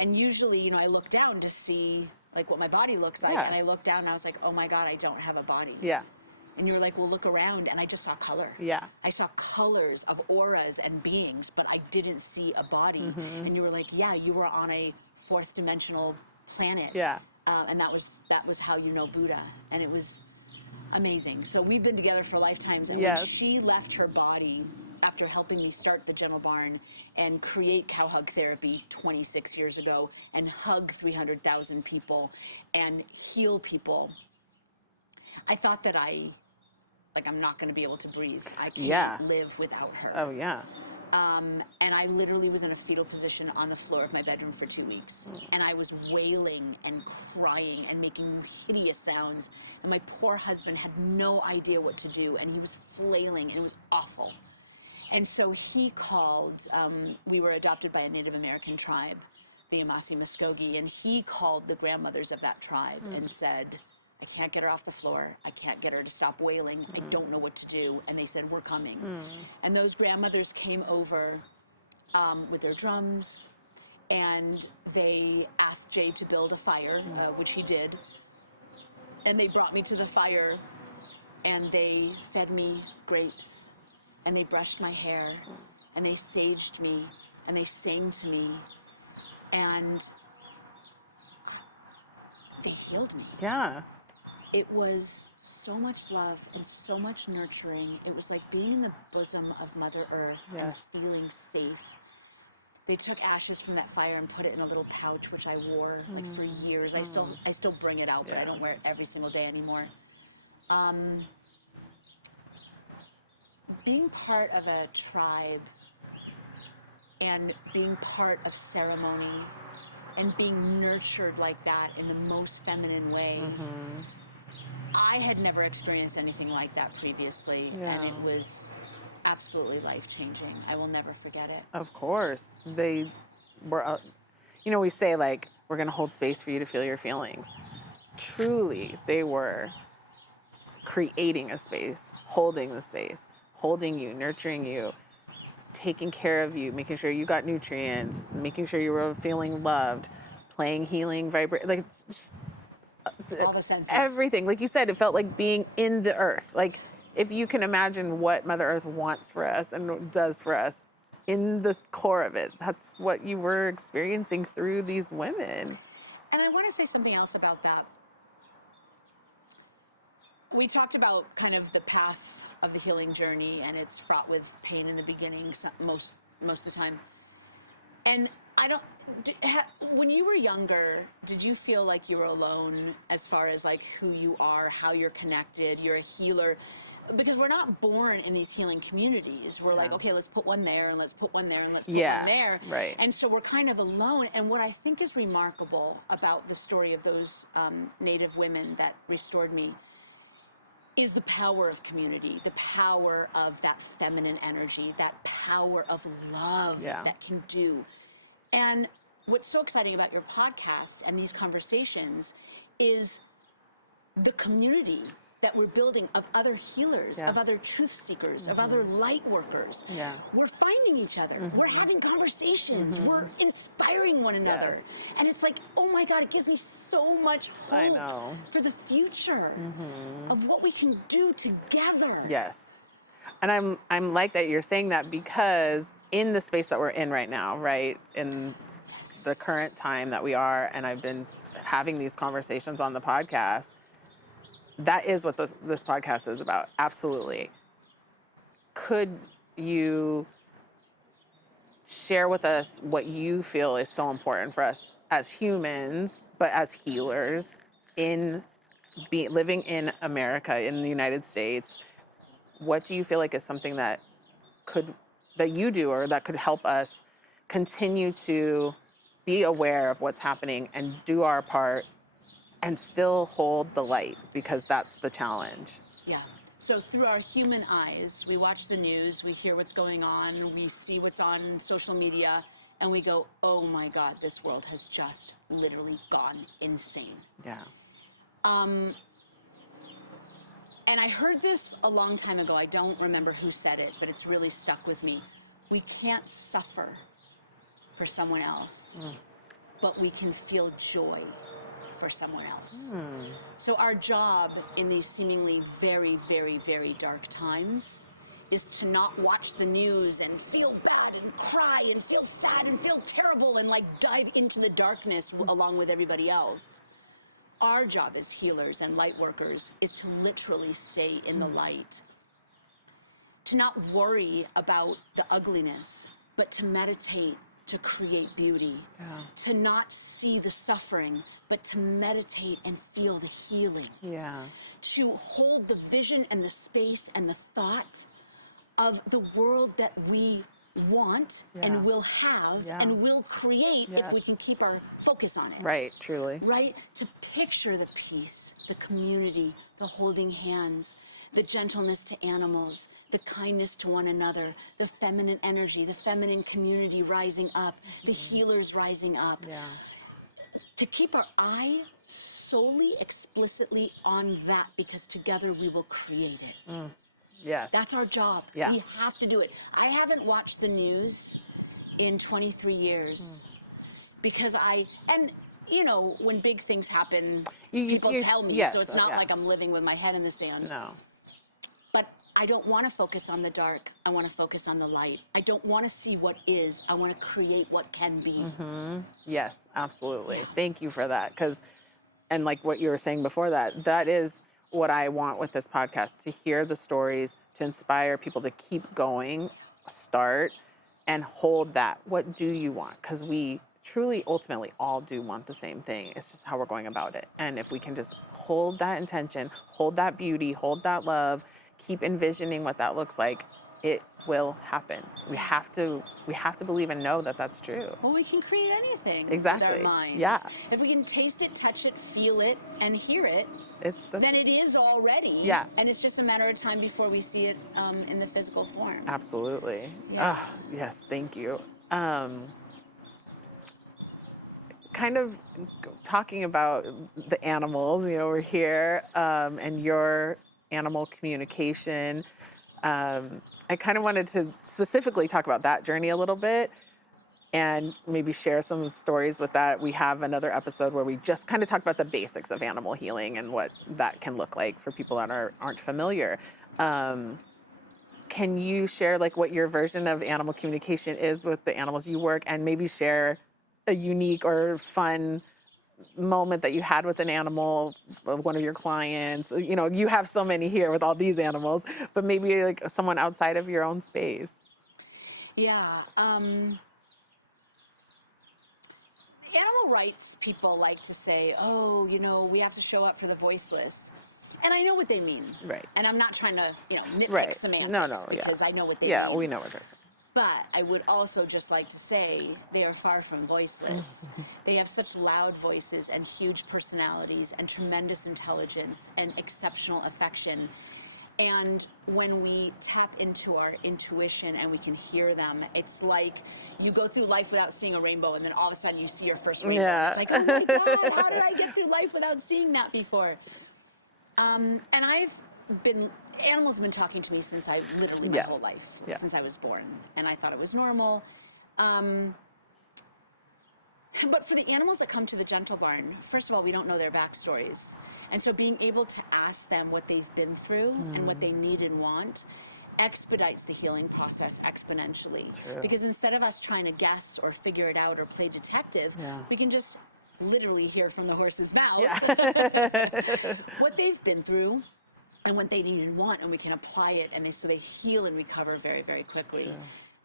And usually, I look down to see like what my body looks like, and I looked down and I was like, oh my God, I don't have a body. Yeah. And you were like, well, look around, and I just saw color. Yeah. I saw colors of auras and beings, but I didn't see a body. And you were like, yeah, you were on a fourth dimensional planet. Yeah. And that was how you know Buddha, and it was amazing. So we've been together for lifetimes, and when she left her body after helping me start the Gentle Barn and create Cow Hug Therapy 26 years ago and hug 300,000 people and heal people, I thought that I'm not going to be able to breathe. I can't live without her. Oh, yeah. And I literally was in a fetal position on the floor of my bedroom for 2 weeks. And I was wailing and crying and making hideous sounds. And my poor husband had no idea what to do. And he was flailing, and it was awful. And so he called, we were adopted by a Native American tribe, the Yamasee Muskogee, and he called the grandmothers of that tribe and said, I can't get her off the floor. I can't get her to stop wailing. I don't know what to do. And they said, we're coming. And those grandmothers came over with their drums, and they asked Jay to build a fire, which he did. And they brought me to the fire, and they fed me grapes, and they brushed my hair, and they saged me, and they sang to me, and they healed me. Yeah. It was so much love and so much nurturing. It was like being in the bosom of Mother Earth and feeling safe. They took ashes from that fire and put it in a little pouch, which I wore like for years. I still bring it out, but I don't wear it every single day anymore. Being part of a tribe and being part of ceremony and being nurtured like that in the most feminine way, I had never experienced anything like that previously, and it was absolutely life-changing. I will never forget it. Of course. They were, we say, like, we're going to hold space for you to feel your feelings. Truly, they were creating a space, holding the space, holding you, nurturing you, taking care of you, making sure you got nutrients, making sure you were feeling loved, playing healing, like, just, all the senses. Everything. Like you said, it felt like being in the earth. Like, if you can imagine what Mother Earth wants for us and does for us, in the core of it, that's what you were experiencing through these women. And I want to say something else about that. We talked about kind of the path of the healing journey, and it's fraught with pain in the beginning most of the time. And when you were younger, did you feel like you were alone as far as like who you are, how you're connected, you're a healer? Because we're not born in these healing communities. We're like, okay, let's put one there, and let's put one there, and let's put one there. Right. And so we're kind of alone. And what I think is remarkable about the story of those Native women that restored me is the power of community, the power of that feminine energy, that power of love that can do. And what's so exciting about your podcast and these conversations is the community that we're building of other healers, of other truth seekers, of other light workers. Yeah. We're finding each other. We're having conversations. We're inspiring one another. And it's like, oh my God, it gives me so much hope for the future of what we can do together. Yes. And I'm like that you're saying that, because in the space that we're in right now, right, in the current time that we are, and I've been having these conversations on the podcast, that is what this podcast is about. Absolutely. Could you share with us what you feel is so important for us as humans, but as healers living in America, in the United States? What do you feel like is something that you do, or that could help us continue to be aware of what's happening and do our part and still hold the light, because that's the challenge? Yeah. So through our human eyes, we watch the news, we hear what's going on, we see what's on social media, and we go, oh my God, this world has just literally gone insane. Yeah. And I heard this a long time ago. I don't remember who said it, but it's really stuck with me. We can't suffer for someone else, but we can feel joy for someone else. So our job in these seemingly very, very, very dark times is to not watch the news and feel bad and cry and feel sad and feel terrible and like dive into the darkness along with everybody else. Our job as healers and light workers is to literally stay in the light. To not worry about the ugliness, but to meditate to create beauty. Yeah. To not see the suffering, but to meditate and feel the healing. Yeah. To hold the vision and the space and the thought of the world that we want and will have and will create if we can keep our focus on it. Right, truly. Right? To picture the peace, the community, the holding hands, the gentleness to animals, the kindness to one another, the feminine energy, the feminine community rising up, the healers rising up. Yeah. To keep our eye solely, explicitly on that, because together we will create it. Yes. That's our job. Yeah. We have to do it. I haven't watched the news in 23 years because you know, when big things happen, people tell me, so it's not like I'm living with my head in the sand. No. But I don't want to focus on the dark. I want to focus on the light. I don't want to see what is. I want to create what can be. Yes, absolutely. Thank you for that. And like what you were saying before that is what I want with this podcast, to hear the stories, to inspire people to keep going, start, and hold that. What do you want? Because we truly, ultimately, all do want the same thing. It's just how we're going about it. And if we can just hold that intention, hold that beauty, hold that love, keep envisioning what that looks like, it will happen. We have to believe and know that that's true. Well, we can create anything Exactly. with our minds. Yeah. If we can taste it, touch it, feel it, and hear it, then it is already. Yeah. And it's just a matter of time before we see it in the physical form. Absolutely. Yeah. Yes, thank you. Kind of talking about the animals, you know, we're here, and your animal communication. I kind of wanted to specifically talk about that journey a little bit and maybe share some stories with that. We have another episode where we just kind of talk about the basics of animal healing and what that can look like for people that aren't familiar. Can you share like what your version of animal communication is with the animals you work, and maybe share a unique or fun moment that you had with an animal, one of your clients? You know, you have so many here with all these animals, but maybe like someone outside of your own space. Yeah. Animal rights people like to say, oh, you know, we have to show up for the voiceless. And I know what they mean. Right. And I'm not trying to, you know, nitpick Right. semantics because I know what they mean. Yeah, we know what they're saying. But I would also just like to say they are far from voiceless. They have such loud voices and huge personalities and tremendous intelligence and exceptional affection. And when we tap into our intuition and we can hear them, it's like you go through life without seeing a rainbow, and then all of a sudden you see your first rainbow. Yeah. It's like, oh my God, how did I get through life without seeing that before? And animals have been talking to me since I literally my whole life, since I was born, and I thought it was normal. But for the animals that come to the Gentle Barn, first of all, we don't know their backstories. And so being able to ask them what they've been through and what they need and want expedites the healing process exponentially. True. Because instead of us trying to guess or figure it out or play detective, we can just literally hear from the horse's mouth what they've been through and what they need and want, and we can apply it, and so they heal and recover very, very quickly. True.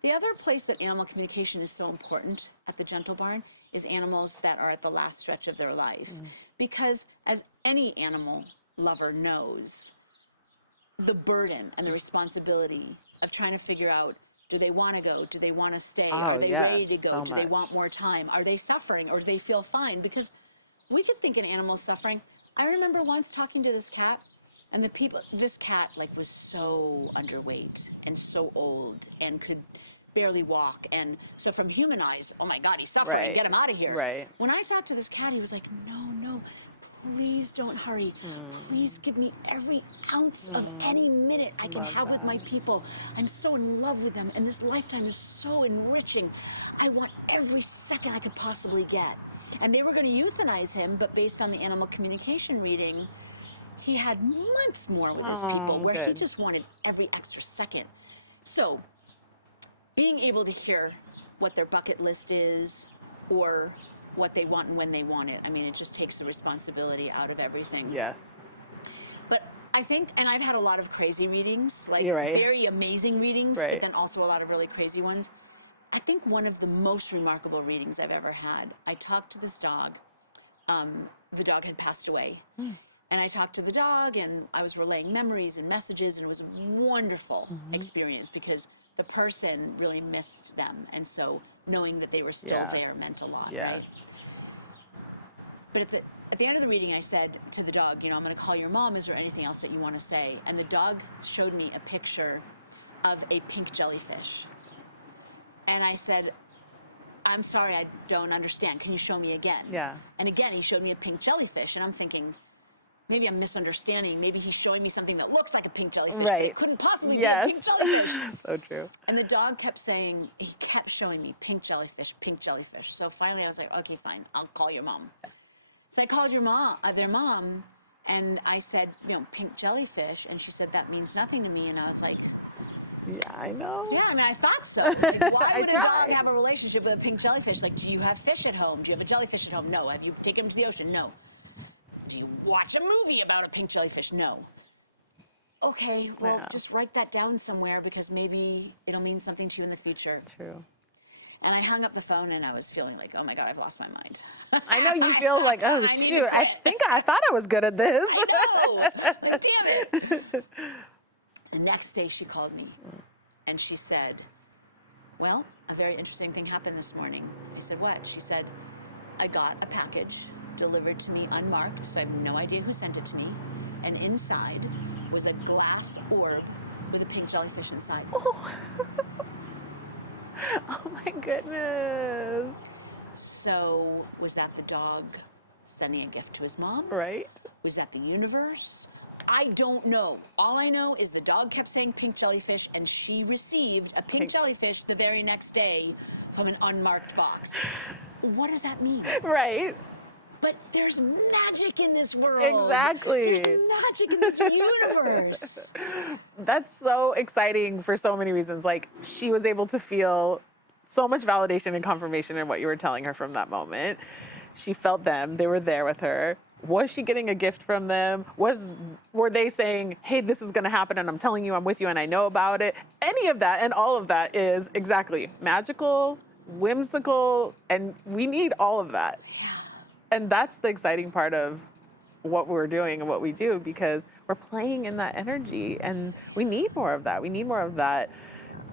The other place that animal communication is so important at the Gentle Barn is animals that are at the last stretch of their life. Because as any animal lover knows, the burden and the responsibility of trying to figure out, do they want to go? Do they want to stay? Are they ready to go? Do they want more time? Are they suffering, or do they feel fine? Because we could think an animal's suffering. I remember once talking to this cat, and this cat like was so underweight and so old and could barely walk. And so from human eyes, oh my God, he's suffering, get him out of here. Right. When I talked to this cat, he was like, no, please don't hurry. Please give me every ounce of any minute I can have with my people. I'm so in love with them, and this lifetime is so enriching. I want every second I could possibly get. And they were going to euthanize him, but based on the animal communication reading, he had months more with his people, where he just wanted every extra second. So being able to hear what their bucket list is or what they want and when they want it, I mean, it just takes the responsibility out of everything. Yes. But I think, and I've had a lot of crazy readings, like You're right. very amazing readings, Right. but then also a lot of really crazy ones. I think one of the most remarkable readings I've ever had, I talked to this dog. The dog had passed away. And I talked to the dog, and I was relaying memories and messages, and it was a wonderful experience because the person really missed them. And so knowing that they were still there meant a lot. Yes. Right? But at the end of the reading, I said to the dog, you know, I'm going to call your mom. Is there anything else that you want to say? And the dog showed me a picture of a pink jellyfish. And I said, I'm sorry, I don't understand. Can you show me again? Yeah. And again, he showed me a pink jellyfish. And I'm thinking, maybe I'm misunderstanding. Maybe he's showing me something that looks like a pink jellyfish. Right. It couldn't possibly be a pink jellyfish. So true. And the dog kept saying, he kept showing me pink jellyfish, pink jellyfish. So finally I was like, okay, fine, I'll call your mom. So I called their mom, and I said, you know, pink jellyfish. And she said, that means nothing to me. And I was like, Yeah, I know. yeah, I mean, I thought so. Like, why would a tried. dog have a relationship with a pink jellyfish? Like, do you have fish at home? Do you have a jellyfish at home? No. Have you taken them to the ocean? No. Do you watch a movie about a pink jellyfish? No. Okay, well, Yeah. just write that down somewhere because maybe it'll mean something to you in the future. True. And I hung up the phone and I was feeling like, oh my God, I've lost my mind. I know you feel like, oh, I need to shoot, I quit. thought I was good at this. I know. Like, damn it. The next day she called me and she said, well, a very interesting thing happened this morning. I said, what? She said, I got a package delivered to me unmarked, so I have no idea who sent it to me. And inside was a glass orb with a pink jellyfish inside. Oh. Oh my goodness. So was that the dog sending a gift to his mom? Right? Was that the universe? I don't know. All I know is the dog kept saying pink jellyfish, and she received a pink jellyfish the very next day from an unmarked box. What does that mean? Right. But there's magic in this world. Exactly. There's magic in this universe. That's so exciting for so many reasons. Like, she was able to feel so much validation and confirmation in what you were telling her from that moment. She felt them. They were there with her. Was she getting a gift from them? Were they saying, hey, this is going to happen and I'm telling you I'm with you and I know about it? Any of that and all of that is exactly magical, whimsical, and we need all of that. Yeah. And that's the exciting part of what we're doing and what we do, because we're playing in that energy and we need more of that. We need more of that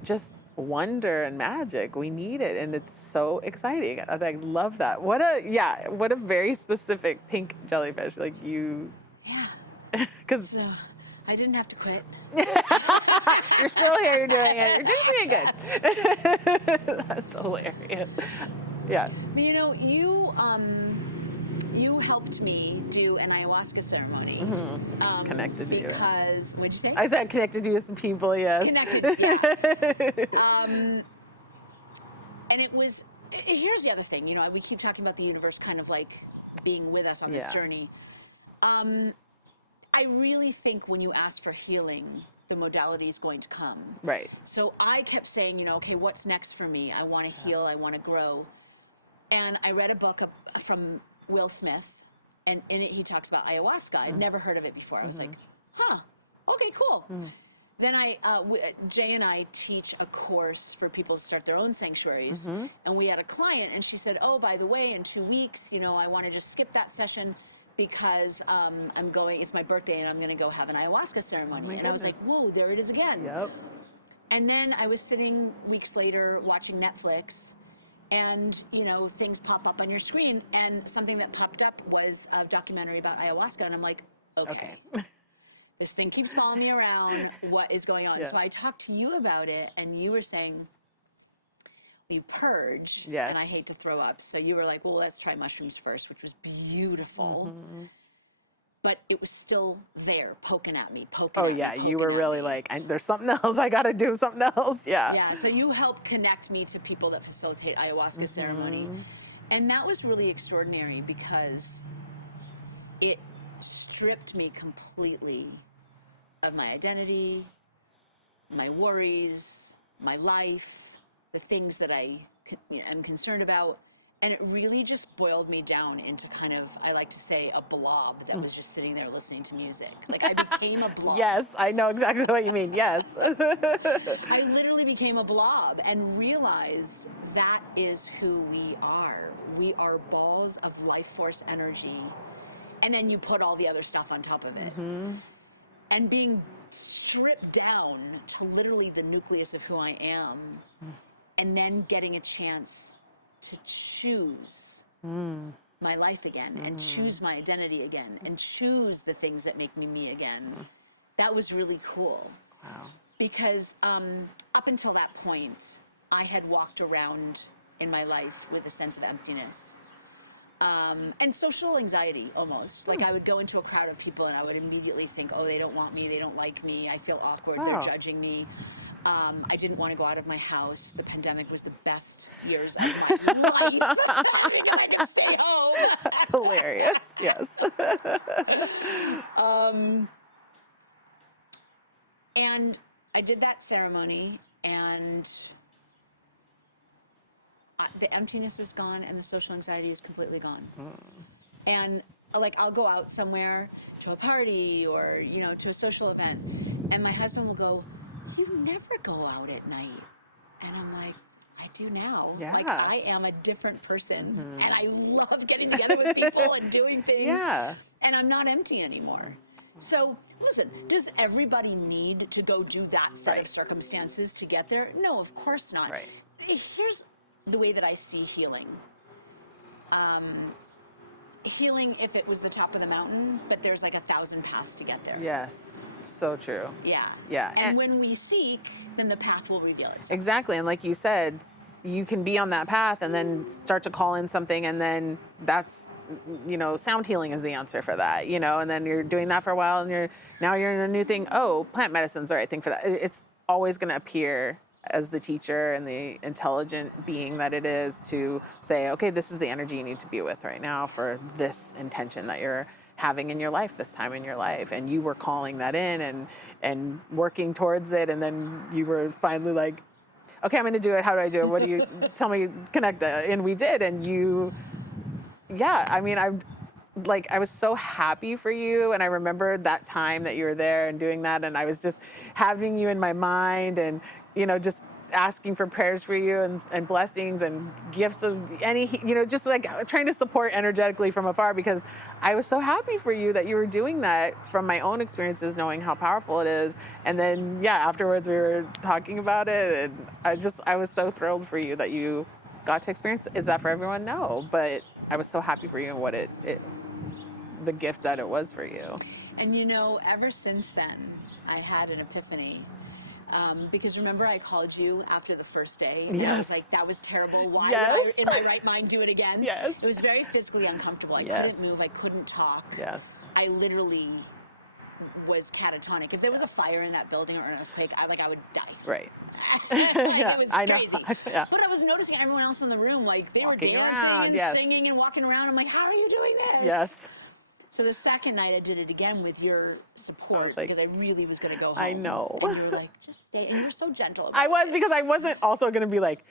just wonder and magic. We need it, and it's so exciting. I love that. What a very specific pink jellyfish. Like you, Yeah. because So I didn't have to quit. you're still here, you're doing it. You're doing pretty good. That's hilarious. Yeah. You know, you helped me do an ayahuasca ceremony. Connected to you. Because, what'd you say? I said connected you with some people, yes. Connected, yeah. And it was, here's the other thing, you know, we keep talking about the universe kind of like being with us on this journey. I really think when you ask for healing, the modality is going to come. Right. So I kept saying, you know, okay, what's next for me? I want to heal, I want to grow. And I read a book from Will Smith, and in it he talks about ayahuasca. I'd never heard of it before. I was like, huh, okay, cool. Then Jay and I teach a course for people to start their own sanctuaries. And we had a client, and she said, oh, by the way, in 2 weeks, you know, I want to just skip that session because it's my birthday, and I'm going to go have an ayahuasca ceremony. And I was like, whoa, there it is again. Yep. And then I was sitting weeks later watching Netflix, and, you know, things pop up on your screen, and something that popped up was a documentary about ayahuasca, and I'm like, okay. This thing keeps following me around. What is going on? Yes. So I talked to you about it, and you were saying, we purge, Yes. and I hate to throw up. So you were like, well, let's try mushrooms first, which was beautiful. But it was still there, poking at me, Oh, yeah. You were really like, there's something else. I got to do something else. Yeah. Yeah. So you helped connect me to people that facilitate ayahuasca ceremony. And that was really extraordinary because it stripped me completely of my identity, my worries, my life, the things that I am concerned about. And it really just boiled me down into kind of, I like to say, a blob that was just sitting there listening to music. Like I became a blob. Yes, I know exactly what you mean. Yes. I literally became a blob and realized that is who we are. We are balls of life force energy. And then you put all the other stuff on top of it. And being stripped down to literally the nucleus of who I am, and then getting a chance to choose my life again, and choose my identity again, and choose the things that make me me again. That was really cool. Wow. Because up until that point, I had walked around in my life with a sense of emptiness. And social anxiety, almost. Like I would go into a crowd of people and I would immediately think, oh, they don't want me, they don't like me, I feel awkward, they're judging me. I didn't want to go out of my house. The pandemic was the best years of my life. I didn't know I could stay home. That's hilarious. Yes. And I did that ceremony, and the emptiness is gone, and the social anxiety is completely gone. And like I'll go out somewhere to a party or to a social event, and my husband will go, "You never go out at night," and I'm like, "I do now. Yeah. Like I am a different person, and I love getting together with people and doing things. Yeah. And I'm not empty anymore." So, listen, does everybody need to go do that set of circumstances to get there? No, of course not. Right. Here's the way that I see healing. Healing, if it was the top of the mountain, but there's like 1,000 paths to get there. Yes. So true. Yeah. Yeah. And when we seek, then the path will reveal itself. Exactly. And like you said, you can be on that path and then start to call in something, and then that's, sound healing is the answer for that, and then you're doing that for a while, and now you're in a new thing. Oh, plant medicine's the right thing for that. It's always going to appear as the teacher and the intelligent being that it is to say, okay, this is the energy you need to be with right now for this intention that you're having in your life, this time in your life. And you were calling that in and working towards it. And then you were finally like, okay, I'm going to do it. How do I do it? What do you tell me? Connect. And we did. And I was so happy for you. And I remembered that time that you were there and doing that. And I was just having you in my mind and, just asking for prayers for you and blessings and gifts of any, just like trying to support energetically from afar, because I was so happy for you that you were doing that from my own experiences, knowing how powerful it is. And then, afterwards we were talking about it, and I was so thrilled for you that you got to experience it. Is that for everyone? No, but I was so happy for you and what the gift that it was for you. And ever since then, I had an epiphany. Because remember, I called you after the first day. Yes. I was like, that was terrible. Why Yes. would I, in my right mind, do it again? Yes. It was very physically uncomfortable. I Yes. couldn't move. I couldn't talk. Yes. I literally was catatonic. If there was a fire in that building or an earthquake, I would die. Right. It was I know. crazy. Yeah. But I was noticing everyone else in the room, like they Walking were dancing around, and yes. singing and walking around. I'm like, how are you doing this? Yes. So the second night I did it again with your support, like, because I really was going to go home. I know. And you were like, just stay. And you're so gentle about I was, because I wasn't also going to be like,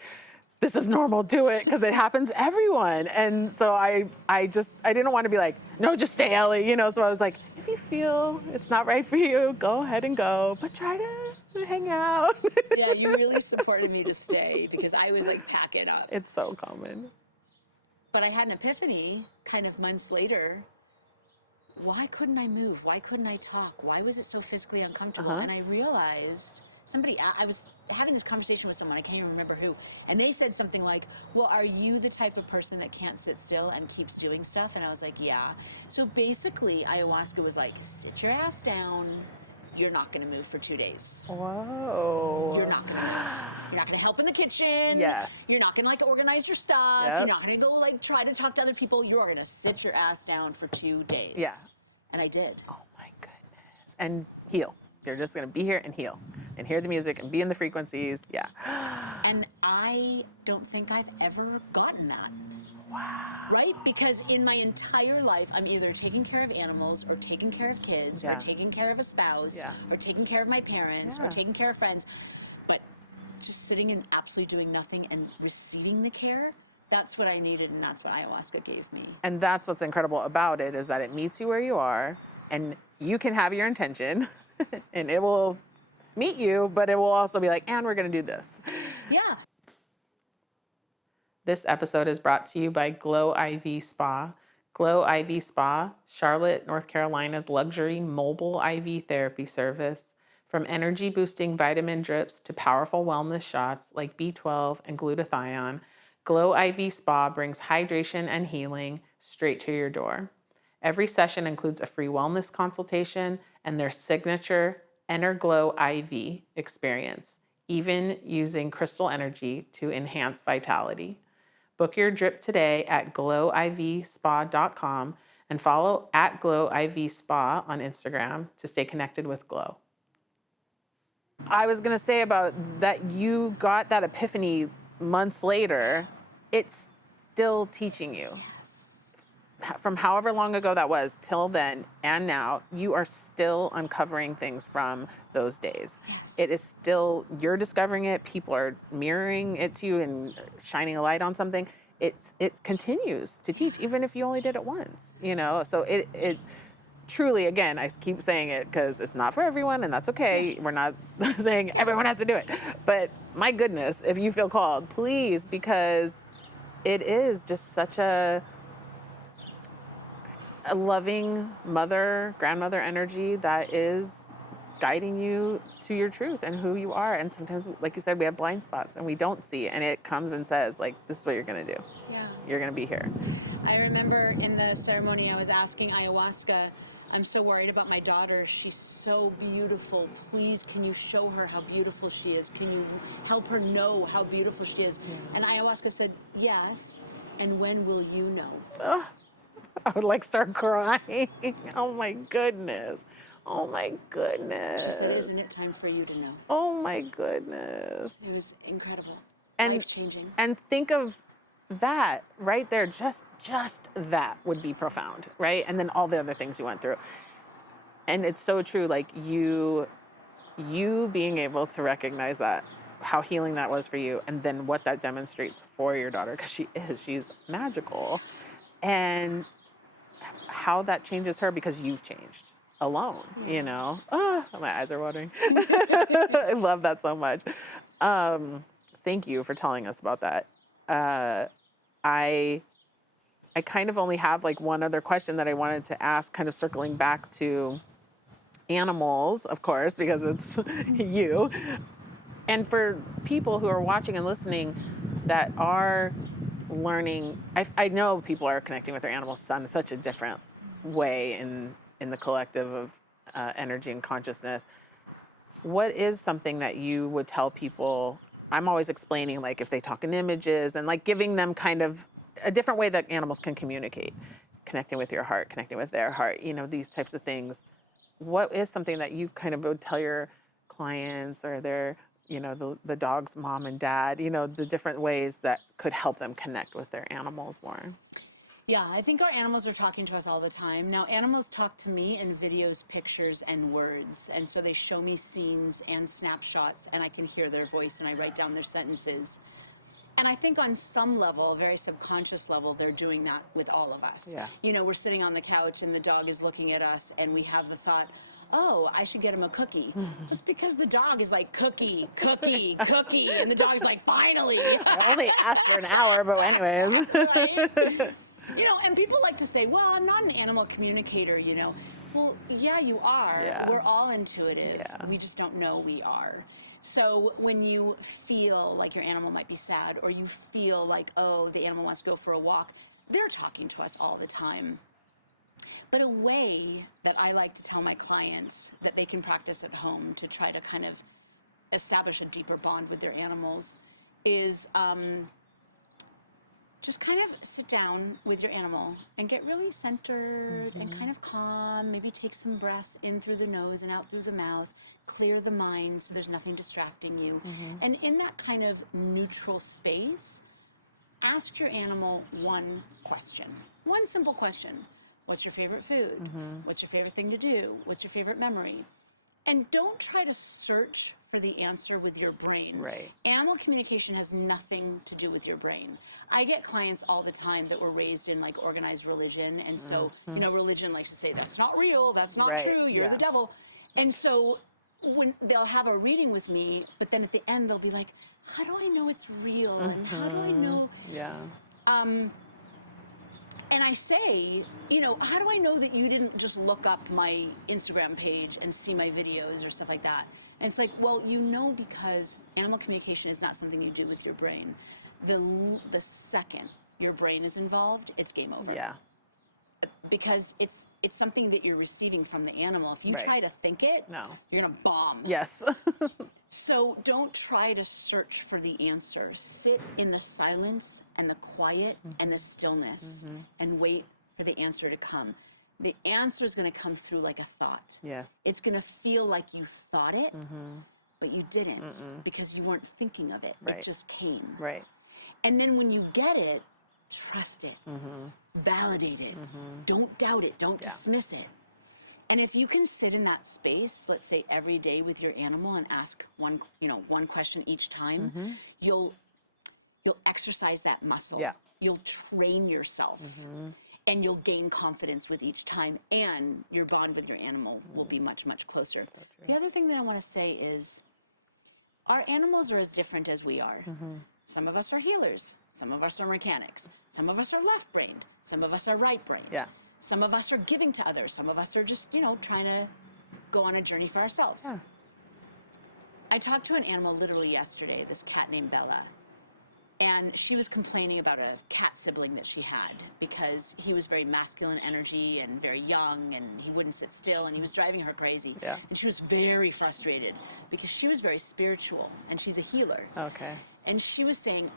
this is normal, do it, because it happens to everyone. And so I didn't want to be like, no, just stay, Ellie, So I was like, if you feel it's not right for you, go ahead and go, but try to hang out. Yeah, you really supported me to stay, because I was like packing up. It's so common. But I had an epiphany kind of months later. Why couldn't I move? Why couldn't I talk? Why was it so physically uncomfortable? And I realized I was having this conversation with someone, I can't even remember who, and they said something like, well, are you the type of person that can't sit still and keeps doing stuff? And I was like, yeah. So basically, ayahuasca was like, sit your ass down. You're not going to move for 2 days. Whoa. You're not going to move. You're not going to help in the kitchen. Yes. You're not going to organize your stuff. Yep. You're not going to go try to talk to other people. You're going to sit your ass down for 2 days. Yeah. And I did. Oh my goodness. And heal. You're just going to be here and heal and hear the music and be in the frequencies. Yeah. And I don't think I've ever gotten that. Wow. Right? Because in my entire life, I'm either taking care of animals or taking care of kids or taking care of a spouse or taking care of my parents or taking care of friends. But just sitting and absolutely doing nothing and receiving the care, that's what I needed, and that's what ayahuasca gave me. And that's what's incredible about it, is that it meets you where you are, and you can have your intention, and it will meet you, but it will also be like, and we're going to do this. Yeah. This episode is brought to you by Glow IV Spa. Glow IV Spa, Charlotte, North Carolina's luxury mobile IV therapy service. From energy-boosting vitamin drips to powerful wellness shots like B12 and glutathione, Glow IV Spa brings hydration and healing straight to your door. Every session includes a free wellness consultation and their signature Energlow IV experience, even using crystal energy to enhance vitality. Book your drip today at glowivspa.com and follow at glowivspa on Instagram to stay connected with Glow. I was going to say about that, you got that epiphany months later. It's still teaching you. From however long ago that was till then and now, you are still uncovering things from those days. Yes. It is still, you're discovering it. People are mirroring it to you and shining a light on something. It continues to teach, even if you only did it once, you know? So it truly, again, I keep saying it because it's not for everyone, and that's okay. We're not saying everyone has to do it. But my goodness, if you feel called, please, because it is just such a loving mother, grandmother energy that is guiding you to your truth and who you are. And sometimes, like you said, we have blind spots and we don't see, and it comes and says, like, this is what you're going to do. Yeah. You're going to be here. I remember in the ceremony I was asking ayahuasca, I'm so worried about my daughter. She's so beautiful. Please, can you show her how beautiful she is? Can you help her know how beautiful she is? Yeah. And ayahuasca said, yes. And when will you know? Ugh. I would like start crying. Oh my goodness. Oh my goodness. She said, isn't it time for you to know? Oh my goodness. It was incredible. And life-changing. And think of that right there. Just that would be profound, right? And then all the other things you went through. And it's so true. Like you being able to recognize that, how healing that was for you, and then what that demonstrates for your daughter, because she's magical. And how that changes her because you've changed alone, you know? Oh, my eyes are watering. I love that so much. Thank you for telling us about that. I kind of only have like one other question that I wanted to ask, kind of circling back to animals, of course, because it's you. And for people who are watching and listening that are learning, I know people are connecting with their animals in such a different way in the collective of energy and consciousness. What is something that you would tell people? I'm always explaining, like, if they talk in images and like giving them kind of a different way that animals can communicate, connecting with your heart, connecting with their heart, you know, these types of things. What is something that you kind of would tell your clients or their, you know, the dog's mom and dad, you know, the different ways that could help them connect with their animals more? Yeah, I think our animals are talking to us all the time. Now, animals talk to me in videos, pictures, and words. And so they show me scenes and snapshots, and I can hear their voice, and I write down their sentences. And I think on some level, a very subconscious level, they're doing that with all of us. Yeah. You know, we're sitting on the couch, and the dog is looking at us, and we have the thought, oh, I should get him a cookie. It's because the dog is like, cookie, cookie, cookie. And the dog's like, finally. I only asked for an hour, but anyways. Right? You know, and people like to say, well, I'm not an animal communicator, you know. Well, yeah, you are. Yeah. We're all intuitive. Yeah. We just don't know we are. So when you feel like your animal might be sad, or you feel like, oh, the animal wants to go for a walk, they're talking to us all the time. But a way that I like to tell my clients that they can practice at home to try to kind of establish a deeper bond with their animals is just kind of sit down with your animal and get really centered and kind of calm. Maybe take some breaths in through the nose and out through the mouth. clear the mind so there's nothing distracting you. And in that kind of neutral space, ask your animal one question, one simple question. What's your favorite food? What's your favorite thing to do? What's your favorite memory? And don't try to search for the answer with your brain. Right. Animal communication has nothing to do with your brain. I get clients all the time that were raised in like organized religion. And so, you know, religion likes to say, that's not real, that's not true, you're the devil. And so when they'll have a reading with me, but then at the end they'll be like, how do I know it's real? And how do I know? Yeah. And I say, you know, how do I know that you didn't just look up my Instagram page and see my videos or stuff like that? And it's like, well, you know, because animal communication is not something you do with your brain. The second your brain is involved, it's game over. Yeah. Because it's something that you're receiving from the animal. If you try to think it, you're gonna bomb. Yes. So don't try to search for the answer. Sit in the silence and the quiet and the stillness and wait for the answer to come. The answer is going to come through like a thought. Yes. It's going to feel like you thought it, but you didn't because you weren't thinking of it. It just came. Right. And then when you get it, trust it. Validate it. Don't doubt it. Don't dismiss it. And if you can sit in that space, let's say every day with your animal and ask one question each time, you'll exercise that muscle. Yeah. You'll train yourself and you'll gain confidence with each time, and your bond with your animal will be much, much closer. So the other thing that I want to say is our animals are as different as we are. Some of us are healers. Some of us are mechanics. Some of us are left-brained. Some of us are right-brained. Yeah. Some of us are giving to others. Some of us are just, you know, trying to go on a journey for ourselves. I talked to an animal literally yesterday, this cat named Bella. And she was complaining about a cat sibling that she had because he was very masculine energy and very young, and he wouldn't sit still, and he was driving her crazy. Yeah. And she was very frustrated because she was very spiritual and she's a healer. Okay. And she was saying,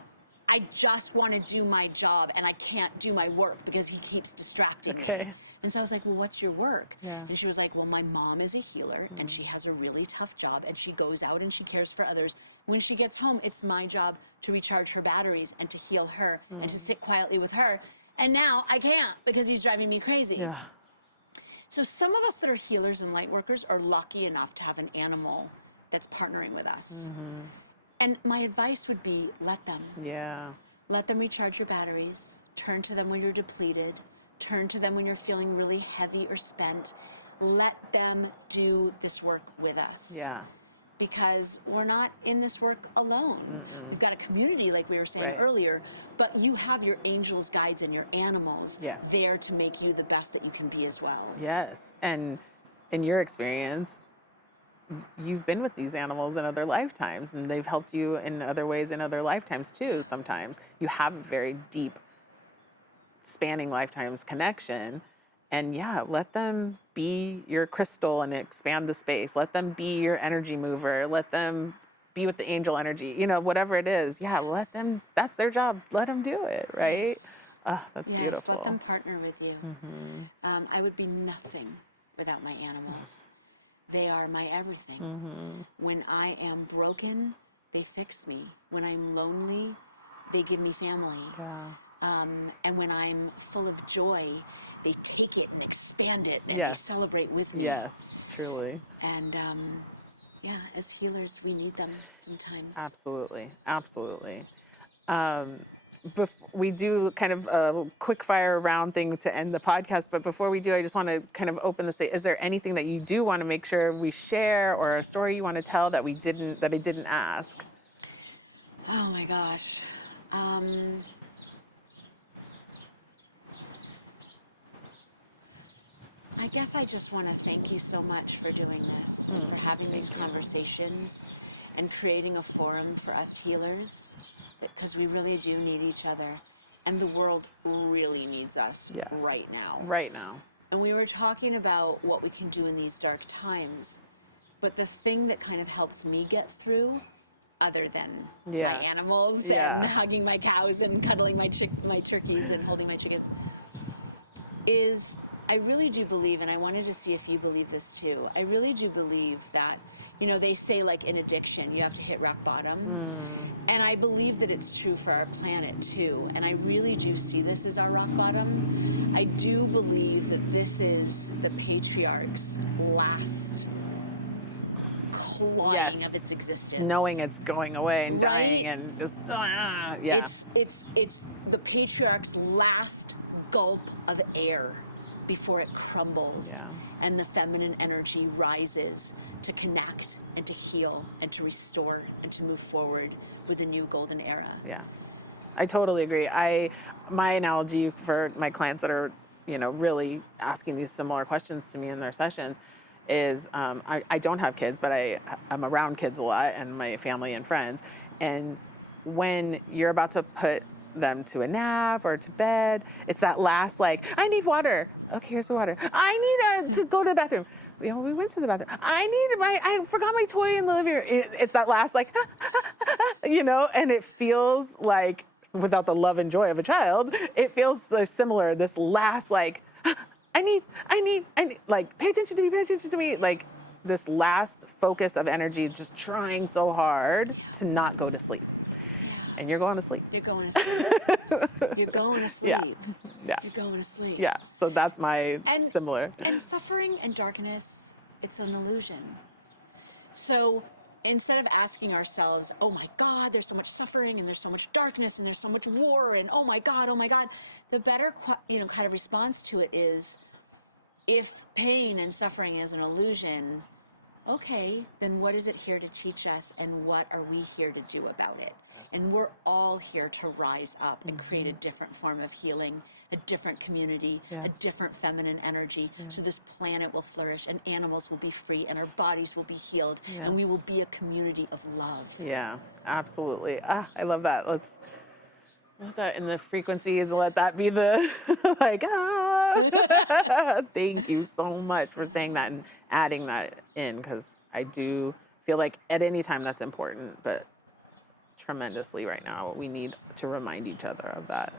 I just want to do my job and I can't do my work because he keeps distracting me. And so I was like, well, what's your work? Yeah. And she was like, well, my mom is a healer and she has a really tough job and she goes out and she cares for others. When she gets home, it's my job to recharge her batteries and to heal her and to sit quietly with her. And now I can't because he's driving me crazy. Yeah. So some of us that are healers and light workers are lucky enough to have an animal that's partnering with us. And my advice would be, let them. Yeah. Let them recharge your batteries. Turn to them when you're depleted. Turn to them when you're feeling really heavy or spent. Let them do this work with us. Yeah. Because we're not in this work alone. We've got a community, like we were saying earlier, but you have your angels, guides, and your animals there to make you the best that you can be as well. Yes. And in your experience, you've been with these animals in other lifetimes, and they've helped you in other ways in other lifetimes too. Sometimes you have a very deep, spanning lifetimes connection, and let them be your crystal and expand the space. Let them be your energy mover. Let them be with the angel energy. You know, whatever it is. Yeah, let them. That's their job. Let them do it. Right. That's beautiful. Let them partner with you. I would be nothing without my animals. They are my everything. When I am broken, they fix me. When I'm lonely, they give me family. Yeah. And when I'm full of joy, they take it and expand it and they celebrate with me. Yes, truly. And as healers, we need them sometimes. Absolutely, absolutely. We do kind of a quick fire round thing to end the podcast, but before we do, I just want to kind of open the stage. Is there anything that you do want to make sure we share, or a story you want to tell that I didn't ask? Oh my gosh. I guess I just want to thank you so much for doing this and for having these conversations and creating a forum for us healers, because we really do need each other, and the world really needs us right now. Right now. And we were talking about what we can do in these dark times, but the thing that kind of helps me get through, other than my animals and hugging my cows and cuddling my turkeys and holding my chickens, is I really do believe, and I wanted to see if you believe this too, I really do believe that, You know, they say like in addiction, you have to hit rock bottom. And I believe that it's true for our planet too. And I really do see this as our rock bottom. I do believe that this is the patriarch's last clawing of its existence. Knowing it's going away and dying Right? and just, It's the patriarch's last gulp of air before it crumbles. Yeah. And the feminine energy rises to connect and to heal and to restore and to move forward with a new golden era. Yeah, I totally agree. My analogy for my clients that are, really asking these similar questions to me in their sessions is I don't have kids, but I'm around kids a lot and my family and friends. And when you're about to put them to a nap or to bed, it's that last like, I need water. Okay, here's the water. I need to go to the bathroom. We went to the bathroom. I forgot my toy in the living room. It's that last like, and it feels like, without the love and joy of a child, it feels like similar. This last like, I need, like, pay attention to me. Like this last focus of energy, just trying so hard to not go to sleep. And you're going to sleep. You're going to sleep. You're going to sleep. Yeah. You're going to sleep. Yeah. So that's my similar. And suffering and darkness, it's an illusion. So instead of asking ourselves, oh my God, there's so much suffering and there's so much darkness and there's so much war and oh my God, the better kind of response to it is, if pain and suffering is an illusion, okay, then what is it here to teach us and what are we here to do about it? And we're all here to rise up and create a different form of healing, a different community, a different feminine energy. So this planet will flourish and animals will be free and our bodies will be healed and we will be a community of love. Yeah, absolutely. I love that. Let's let that in the frequencies. Let that be the like, Thank you so much for saying that and adding that in, because I do feel like at any time that's important, but tremendously right now we need to remind each other of that.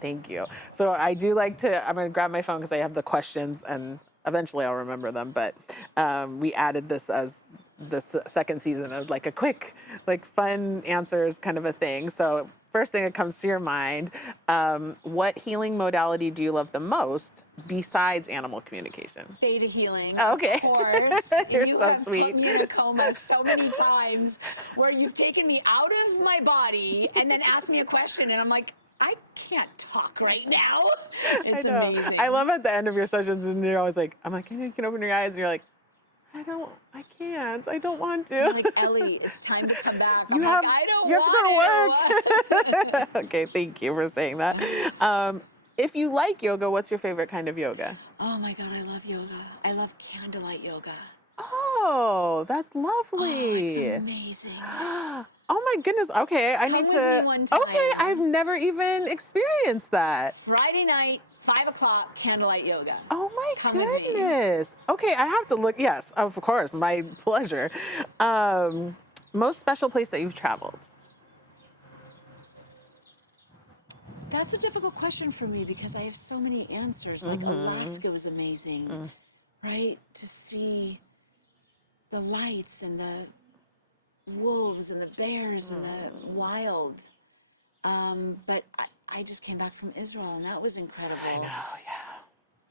Thank you. So I do like to, I'm going to grab my phone because I have the questions and eventually I'll remember them, but we added this as the second season of like a quick, like fun answers kind of a thing. So first thing that comes to your mind, what healing modality do you love the most besides animal communication? Theta healing. Oh, okay. Of course. You're you so have sweet. put me in a coma so many times where you've taken me out of my body and then asked me a question and I'm like, I can't talk right now. It's amazing. I love at the end of your sessions and you're always like, I'm like, you can open your eyes and you're like, I can't. I don't want to. I'm like, Ellie, it's time to come back. You have to go to work. Okay, thank you for saying that. If you like yoga, what's your favorite kind of yoga? Oh my God, I love yoga. I love candlelight yoga. Oh, that's lovely. Oh, it's amazing. Oh my goodness. Okay, I need with to. me one time. Okay, I've never even experienced that. Friday night, 5 o'clock, candlelight yoga. Oh my Come with me. goodness. Okay, I have to look. Yes, of course, my pleasure. Most special place that you've traveled? That's a difficult question for me because I have so many answers. Like Alaska was amazing, right? To see the lights and the wolves and the bears and the wild. But I just came back from Israel and that was incredible. I know, yeah.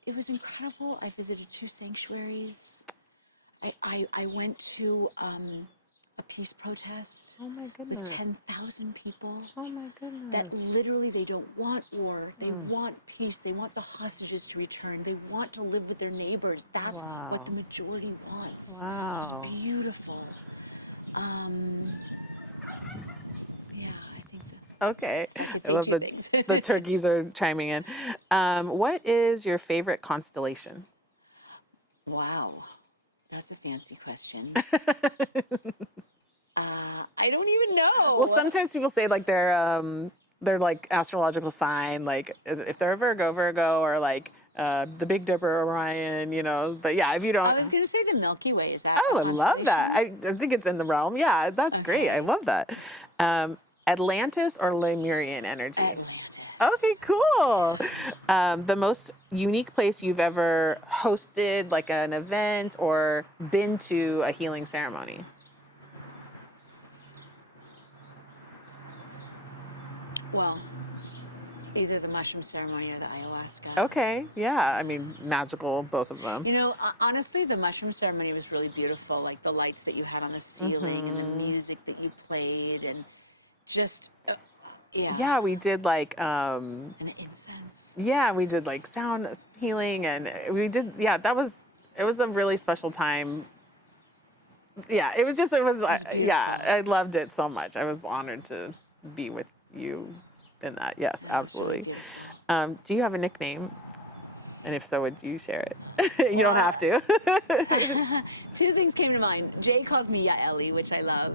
It was incredible. I visited 2 sanctuaries. I went to a peace protest. Oh my goodness. With 10,000 people. Oh my goodness. That literally they don't want war. They want peace. They want the hostages to return. They want to live with their neighbors. That's what the majority wants. Wow. It's beautiful. Yeah, I think that. Okay. could I say love 2 the, things. the turkeys are chiming in. What is your favorite constellation? Wow. That's a fancy question. I don't even know. Well, sometimes people say like their like astrological sign, like if they're a Virgo, or like the Big Dipper, Orion, But yeah, if you don't. I was going to say the Milky Way. Is that? Oh, I the love that. constellation? I think it's in the realm. Yeah, that's great. I love that. Atlantis or Lemurian energy? Atlantis. Okay, cool. The most unique place you've ever hosted, like an event, or been to a healing ceremony? Well, either the mushroom ceremony or the ayahuasca. Okay, yeah. I mean, magical, both of them. You know, honestly, the mushroom ceremony was really beautiful. Like the lights that you had on the ceiling and the music that you played, and just yeah, Yeah, we did like and the incense. yeah, we did like sound healing, and we did it was a really special time. Yeah, it was yeah, I loved it so much. I was honored to be with you in that. Yes, That was really absolutely. beautiful. Do you have a nickname? And if so, would you share it? You don't have to. Two things came to mind. Jay calls me Ellie, which I love.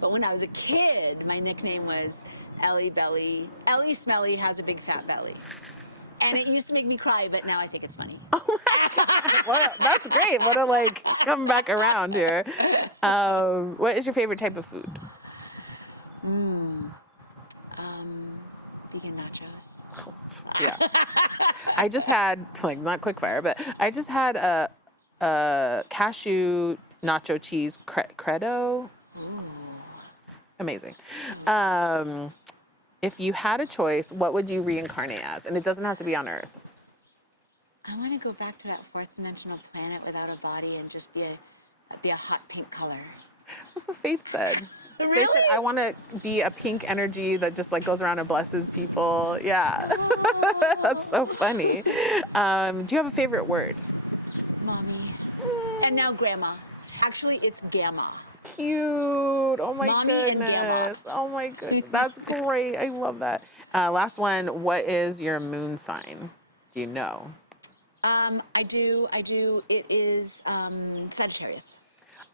But when I was a kid, my nickname was Ellie Belly. Ellie Smelly has a big fat belly. And it used to make me cry, but now I think it's funny. Well, that's great. What a like come back around here. What is your favorite type of food? Vegan nachos. Yeah. I just had like not quick fire, but I just had a cashew nacho cheese credo. Amazing. If you had a choice, what would you reincarnate as? And it doesn't have to be on Earth. I want to go back to that fourth dimensional planet without a body and just be a hot pink color. That's what Faith said. Faith Really? said, I want to be a pink energy that just like goes around and blesses people. Yeah. That's so funny. Do you have a favorite word? Mommy. And now grandma. Actually, it's gamma. Cute. Oh my Mommy and Gamma. goodness. Oh my goodness. That's great. I love that. Last one. What is your moon sign? Do you know? I do. It is Sagittarius.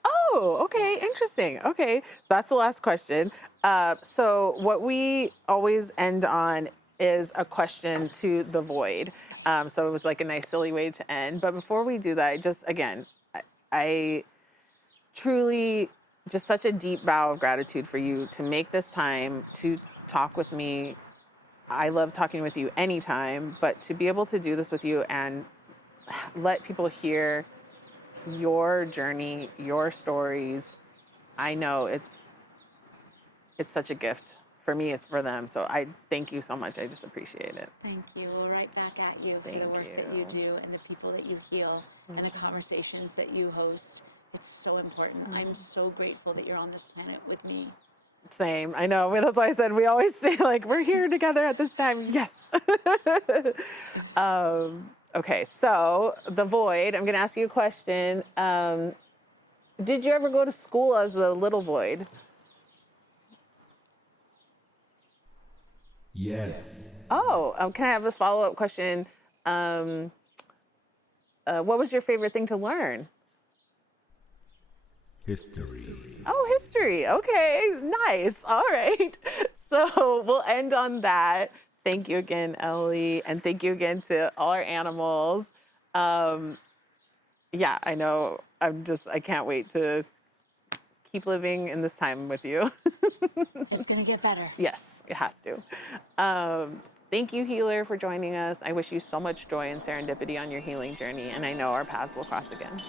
Oh, okay. Interesting. Okay. That's the last question. So what we always end on is a question to the void. So it was like a nice silly way to end. But before we do that, just again, I truly just such a deep bow of gratitude for you to make this time to talk with me. I love talking with you anytime, but to be able to do this with you and let people hear your journey, your stories, I know it's such a gift. For me, it's for them. So I thank you so much. I just appreciate it. Thank you. Well, right back at you for the Thank work that you. you do and the people that you heal and the conversations that you host. It's so important. I'm so grateful that you're on this planet with me. Same. I know. That's why I said we always say like we're here together at this time. Yes. Okay. So the void. I'm going to ask you a question. Did you ever go to school as a little void? Yes. Oh, can I have a follow-up question? What was your favorite thing to learn? History. Oh, history. Okay, nice. All right. So we'll end on that. Thank you again, Ellie, and thank you again to all our animals. Yeah, I know. I can't wait to keep living in this time with you. It's going to get better. Yes, it has to. Thank you, healer, for joining us. I wish you so much joy and serendipity on your healing journey, and I know our paths will cross again.